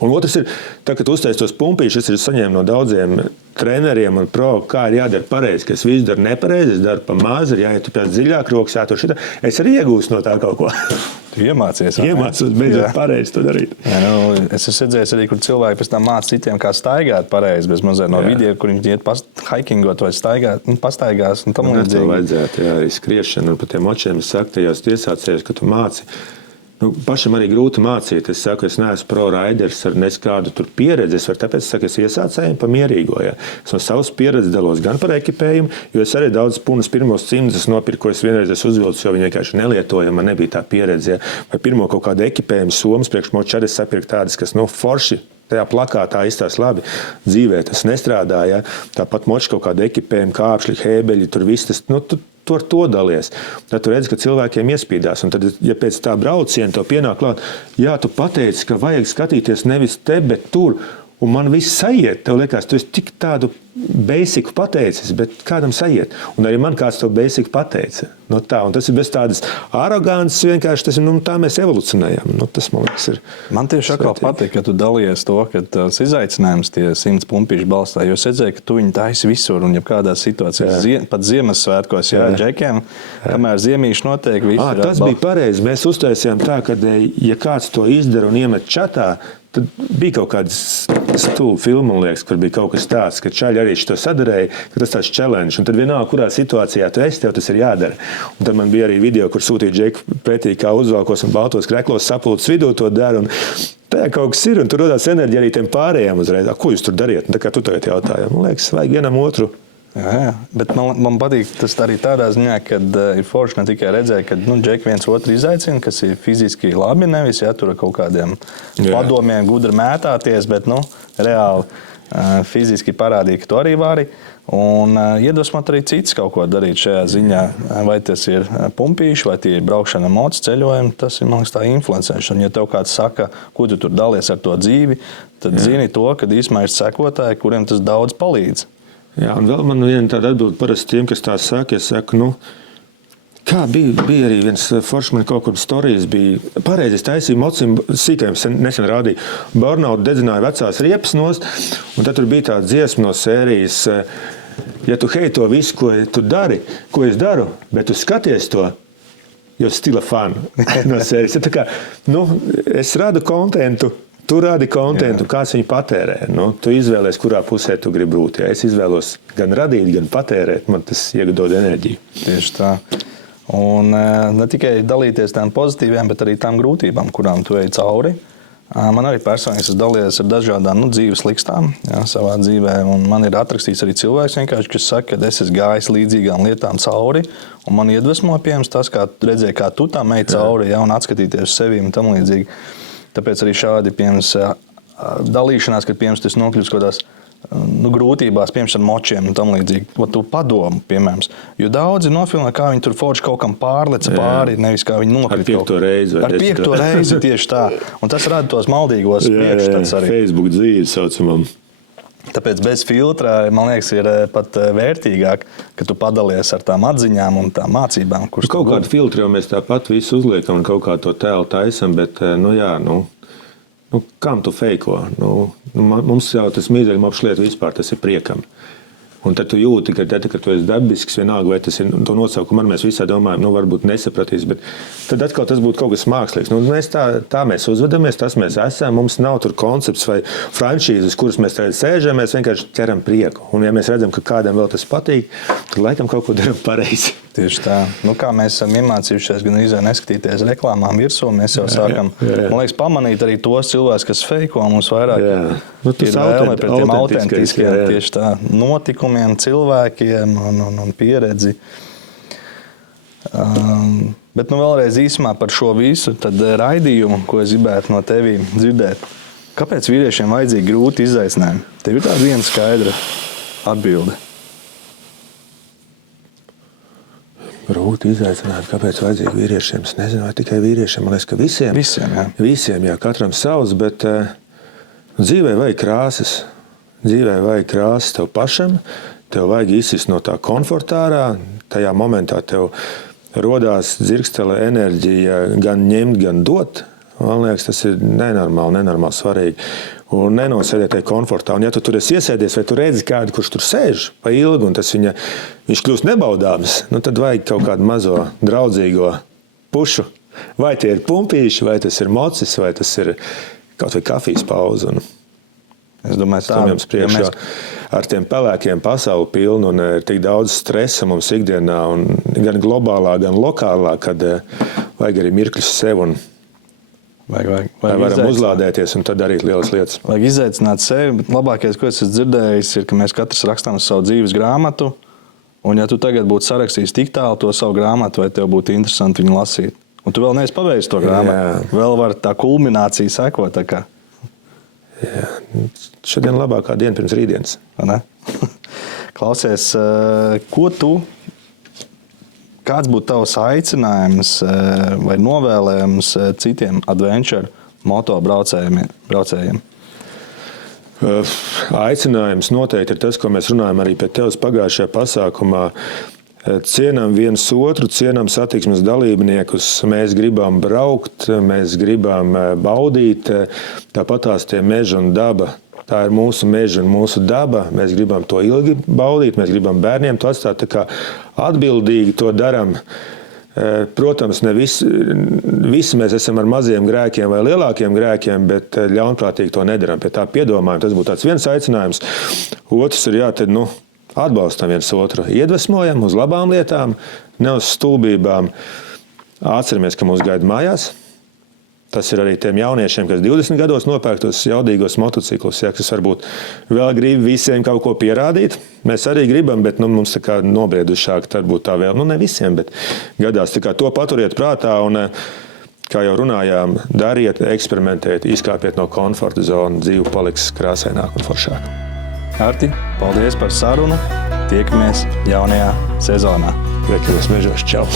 Un otrs ir, tā, kad uztais tos pumpīšus, es saņēmu no daudziem treneriem un kā ir jādara pareizi, ka es visu daru nepareizi, es daru pa mazi, jāiet pēc dziļāk, rokas jātur šitā. Es arī iegūstu no tā kaut ko. Tu iemācies. Iemācos beidzot pareizi to darīt. Jā, es esmu redzējis arī, kur cilvēki pēc tam māca citiem, kā staigāt pareizi, bez mazliet no video, kur viņi iet hikingot vai staigāt, pastaigās un tam līdzīgi. Tā vajadzētu, jā, arī skriešana un pa tiem močiem es saku tajās tiesācējos, ka tu māci. Pašam arī grūti mācīt. Es saku, es neesmu pro-raiders ar neskādu tur pieredzi. Tāpēc es saku, es iesācējiem pa mierīgo. Ja. Es no savas pieredzes dalos gan par ekipējumu, jo es arī daudz punas pirmos cimdus nopirku, ko es vienreiz uzvilcu, jo viņi vienkārši nelietoja, man nebija tā pieredze. Ja. Vai pirmo kaut kādu ekipējumu somas priekšmoču arī sapirkt tādas, kas forši. Tajā plakātā izstās labi. Dzīvē tas nestrādāja. Tāpat moči kaut kāda ekipējuma, kāpšļi, hēbeļi, tur viss tas, tu ar to dalies. Tad tu redzi, ka cilvēkiem iespīdās. Un tad, ja pēc tā brauciena to pienāk klāt, jā, tu pateici, ka vajag skatīties nevis te, bet tur. Un man viss sajiet. Tev liekas, tu esi tik tādu basiku pateicis, bet kādam sajiet. Un arī man kāds to basiku pateica. Tā. Un tas ir bez tādas arogances, vienkārši tas ir, tā mēs evolucionējam. Tas, man liekas, ir. Man tieši atkal patīk, ka tu dalies to, ka tas izaicinājums tie 100 pumpīši balstā, jo es redzēju, ka tu viņu taisi visur un ja kādā situācijā, pat Ziemassvētkos, džekiem, kamēr ziemīši notiek, visi ir tas bija pareizi. Mēs uztaisījām tā, ka ja kāds to izdara un iemet čatā, tad bija kaut kāds stūlu filmu, liekas, kur bija kaut kas tāds, ka čaļi arī šo sadarēja, ka tas tāds challenge. Un tad vienalga, kurā situācijā tu esi, tev tas ir jādara. Un tad man bija arī video, kur sūtīja džeku pretī, kā uzvalkos un baltos kreklos sapulces vidū to dara. Un tajā kaut kas ir, un tur rodās enerģija arī tiem pārējiem uzreiz. Ko jūs tur dariet? Un tā kā tu tagad jautāji, man liekas, vajag vienam otru. Jā, bet man patīk tas arī tādā ziņā, kad ir forši ne tikai redzēt, ka džeki viens otru izaicina, kas ir fiziski labi, nevis tur ar kaut kādiem padomiem gudri mētāties, bet reāli fiziski parādīt, ka tu arī vari. Un iedvesmot arī cits kaut ko darīt šajā ziņā. Vai tas ir pumpīši, vai tie ir braukšana ar motoceļojumu, tas ir, man liekas, tā influencēšana. Ja tev kāds saka, ko tu tur dalies ar to dzīvi, tad zini to, ka īstumā ir sekotāji, kuriem tas daudz palīdz. Jā, un vēl man viena tāda atbilde parasti tiem, kas tā saka, es saku, kā bija arī viens forši, man kaut kur storijas bija, pareizi es taisīju mocim, sīkajiem nesen rādīju, burnout dedzināja vecās riepas nost, un tad tur bija tāda dziesma no sērijas, ja tu heito visu, ko tu dari, ko es daru, bet tu skaties to, jo stila fanu no sērijas. Tā kā, es radu kontentu, tu rādi kontentu, kāds viņu patērē. Tu izvēlies, kurā pusē tu gribi būt. Ja es izvēlos gan radīt, gan patērēt, man tas iegādot enerģiju. Tieši tā. Un ne tikai dalīties tām pozitīvām, bet arī tām grūtībām, kurām tu ej cauri. Man arī personīgi esmu dalījies ar dažādām dzīves likstām savā dzīvē. Un man ir atrakstīts arī cilvēks, kas saka, ka es esmu gājis līdzīgām lietām cauri. Un man iedvesmo, piemēram, tas, kā redzēju, kā tu tam ej cauri, un atskatīties uz sevi un tam līdzīgi. Tāpēc arī šādi dalīšanās, kad tas nokļūst kaut kādās grūtībās, piemēram, ar močiem un tam līdzīgi. Tu padomu, piemēram. Jo daudzi nofilmē, kā viņi tur forši kaut kam pārleca pāri, nevis kā viņi nokrita. Ar piekto reizi tieši tā. Un tas rada tos maldīgos priekšstats arī. Facebook dzīvi saucamam. Tāpēc bez filtra, man liekas, ir pat vērtīgāk, ka tu padalies ar tām atziņām un tām mācībām. Kaut kādu filtru jau mēs tāpat visu uzliekam un kaut kā to tēlu taisam, bet, kam tu feiko? Mums jau tas mīzeļmopšu lieta vispār, tas ir priekam. Un tad tu jūti, ka tu esi dabisks, vienalga, vai tas ir to nosaukumu, mēs visā domājam, varbūt nesapratīs, bet tad atkal tas būtu kaut kas mākslīgs. Mēs tā mēs uzvedamies, tas mēs esam, mums nav tur koncepts vai franšīzes, kuras mēs tagad sēžam, mēs vienkārši ķeram prieku. Un ja mēs redzam, ka kādam vēl tas patīk, tad laikam kaut ko darām pareizi. Tieši tā. Kā mēs esam iemācījušies gan izvēl neskatīties reklāmām virsū, mēs jau sākam, man liekas, pamanīt arī tos cilvēkus, kas feiko mums vairāk. Ir vēlme pret tiem autentiskiem, tieši tā, notikumiem, cilvēkiem un pieredzi. Bet vēlreiz īsumā par šo visu tad raidījumu, ko es gribētu no tevī dzirdēt. Kāpēc vīriešiem vajadzīgi grūti izaicinājumi? Tev ir tāda viena skaidra atbilde. Grūti izaicināt, kāpēc vajadzīgi vīriešiem. Es nezinu, vai tikai vīriešiem. Man liekas, ka visiem. Visiem, jā, katram savs, bet dzīvē vajag krāsas. Dzīvē vajag krāsas tev pašam. Tev vajag izsist no tā komfortārā. Tajā momentā tev rodās dzirkstele enerģija gan ņemt, gan dot. Man liekas, tas ir nenormāli svarīgi. Un nenosēdēt tajā komfortā. Un ja tu tur esi iesēdies, vai tu redzi kādu, kurš tur sēž pa ilgi, un viņš kļūst nebaudāms, tad vajag kaut kādu mazo draudzīgo pušu. Vai tie ir pumpīši, vai tas ir mocis, vai tas ir kaut vai kafijas pauze. Es domāju, tā ar tiem pelēkiem pasauli pilnu un ir tik daudz stresa mums ikdienā, un gan globālā, gan lokālā, kad vajag arī mirkļus sev un Vajag varam uzlādēties un tad darīt lielas lietas. Vajag izaicināt sevi, bet labākais, ko es esmu dzirdējis, ir, ka mēs katrs rakstām savu dzīves grāmatu, un ja tu tagad būtu sarakstījis tik tālu to savu grāmatu, vai tev būtu interesanti viņu lasīt. Un tu vēl neesi pabeidzis to grāmatu. Vēl var tā kulminācija sekot. Jā. Šodien labākā diena pirms rītdienas. Klausies, kāds būtu tavs aicinājums vai novēlējums citiem adventure moto braucējiem? Aicinājums noteikti ir tas, ko mēs runājam arī pie tevis pagājušajā pasākumā. Cienam viens otru, cienam satiksmes dalībniekus, mēs gribam braukt, mēs gribam baudīt, tāpatās tie meži un daba. Tā ir mūsu meža un mūsu daba. Mēs gribam to ilgi baudīt, mēs gribam bērniem to atstāt. Tā kā atbildīgi to daram. Protams, ne visi mēs esam ar maziem grēkiem vai lielākiem grēkiem, bet ļaunprātīgi to nedaram. Pie tā piedomājam, tas būtu tāds viens aicinājums. Otrs ir, atbalstam viens otru. Iedvesmojam uz labām lietām, ne uz stulbībām. Atceramies, ka mūs gaida mājās. Tas ir arī tiem jauniešiem, kas 20 gados nopērk tos jaudīgos motociklus, kas varbūt vēl grib visiem kaut ko pierādīt. Mēs arī gribam, bet mums tā kā nobriedušāk, tad būtu tā vēl, ne visiem, bet gadās tā kā to paturiet prātā un, kā jau runājām, dariet, eksperimentēt, izkāpiet no komforta zonu, dzīve paliks krāsaināk un foršāk. Arti, paldies par sarunu. Tiekamies jaunajā sezonā. Tiekamies mežos. Čau!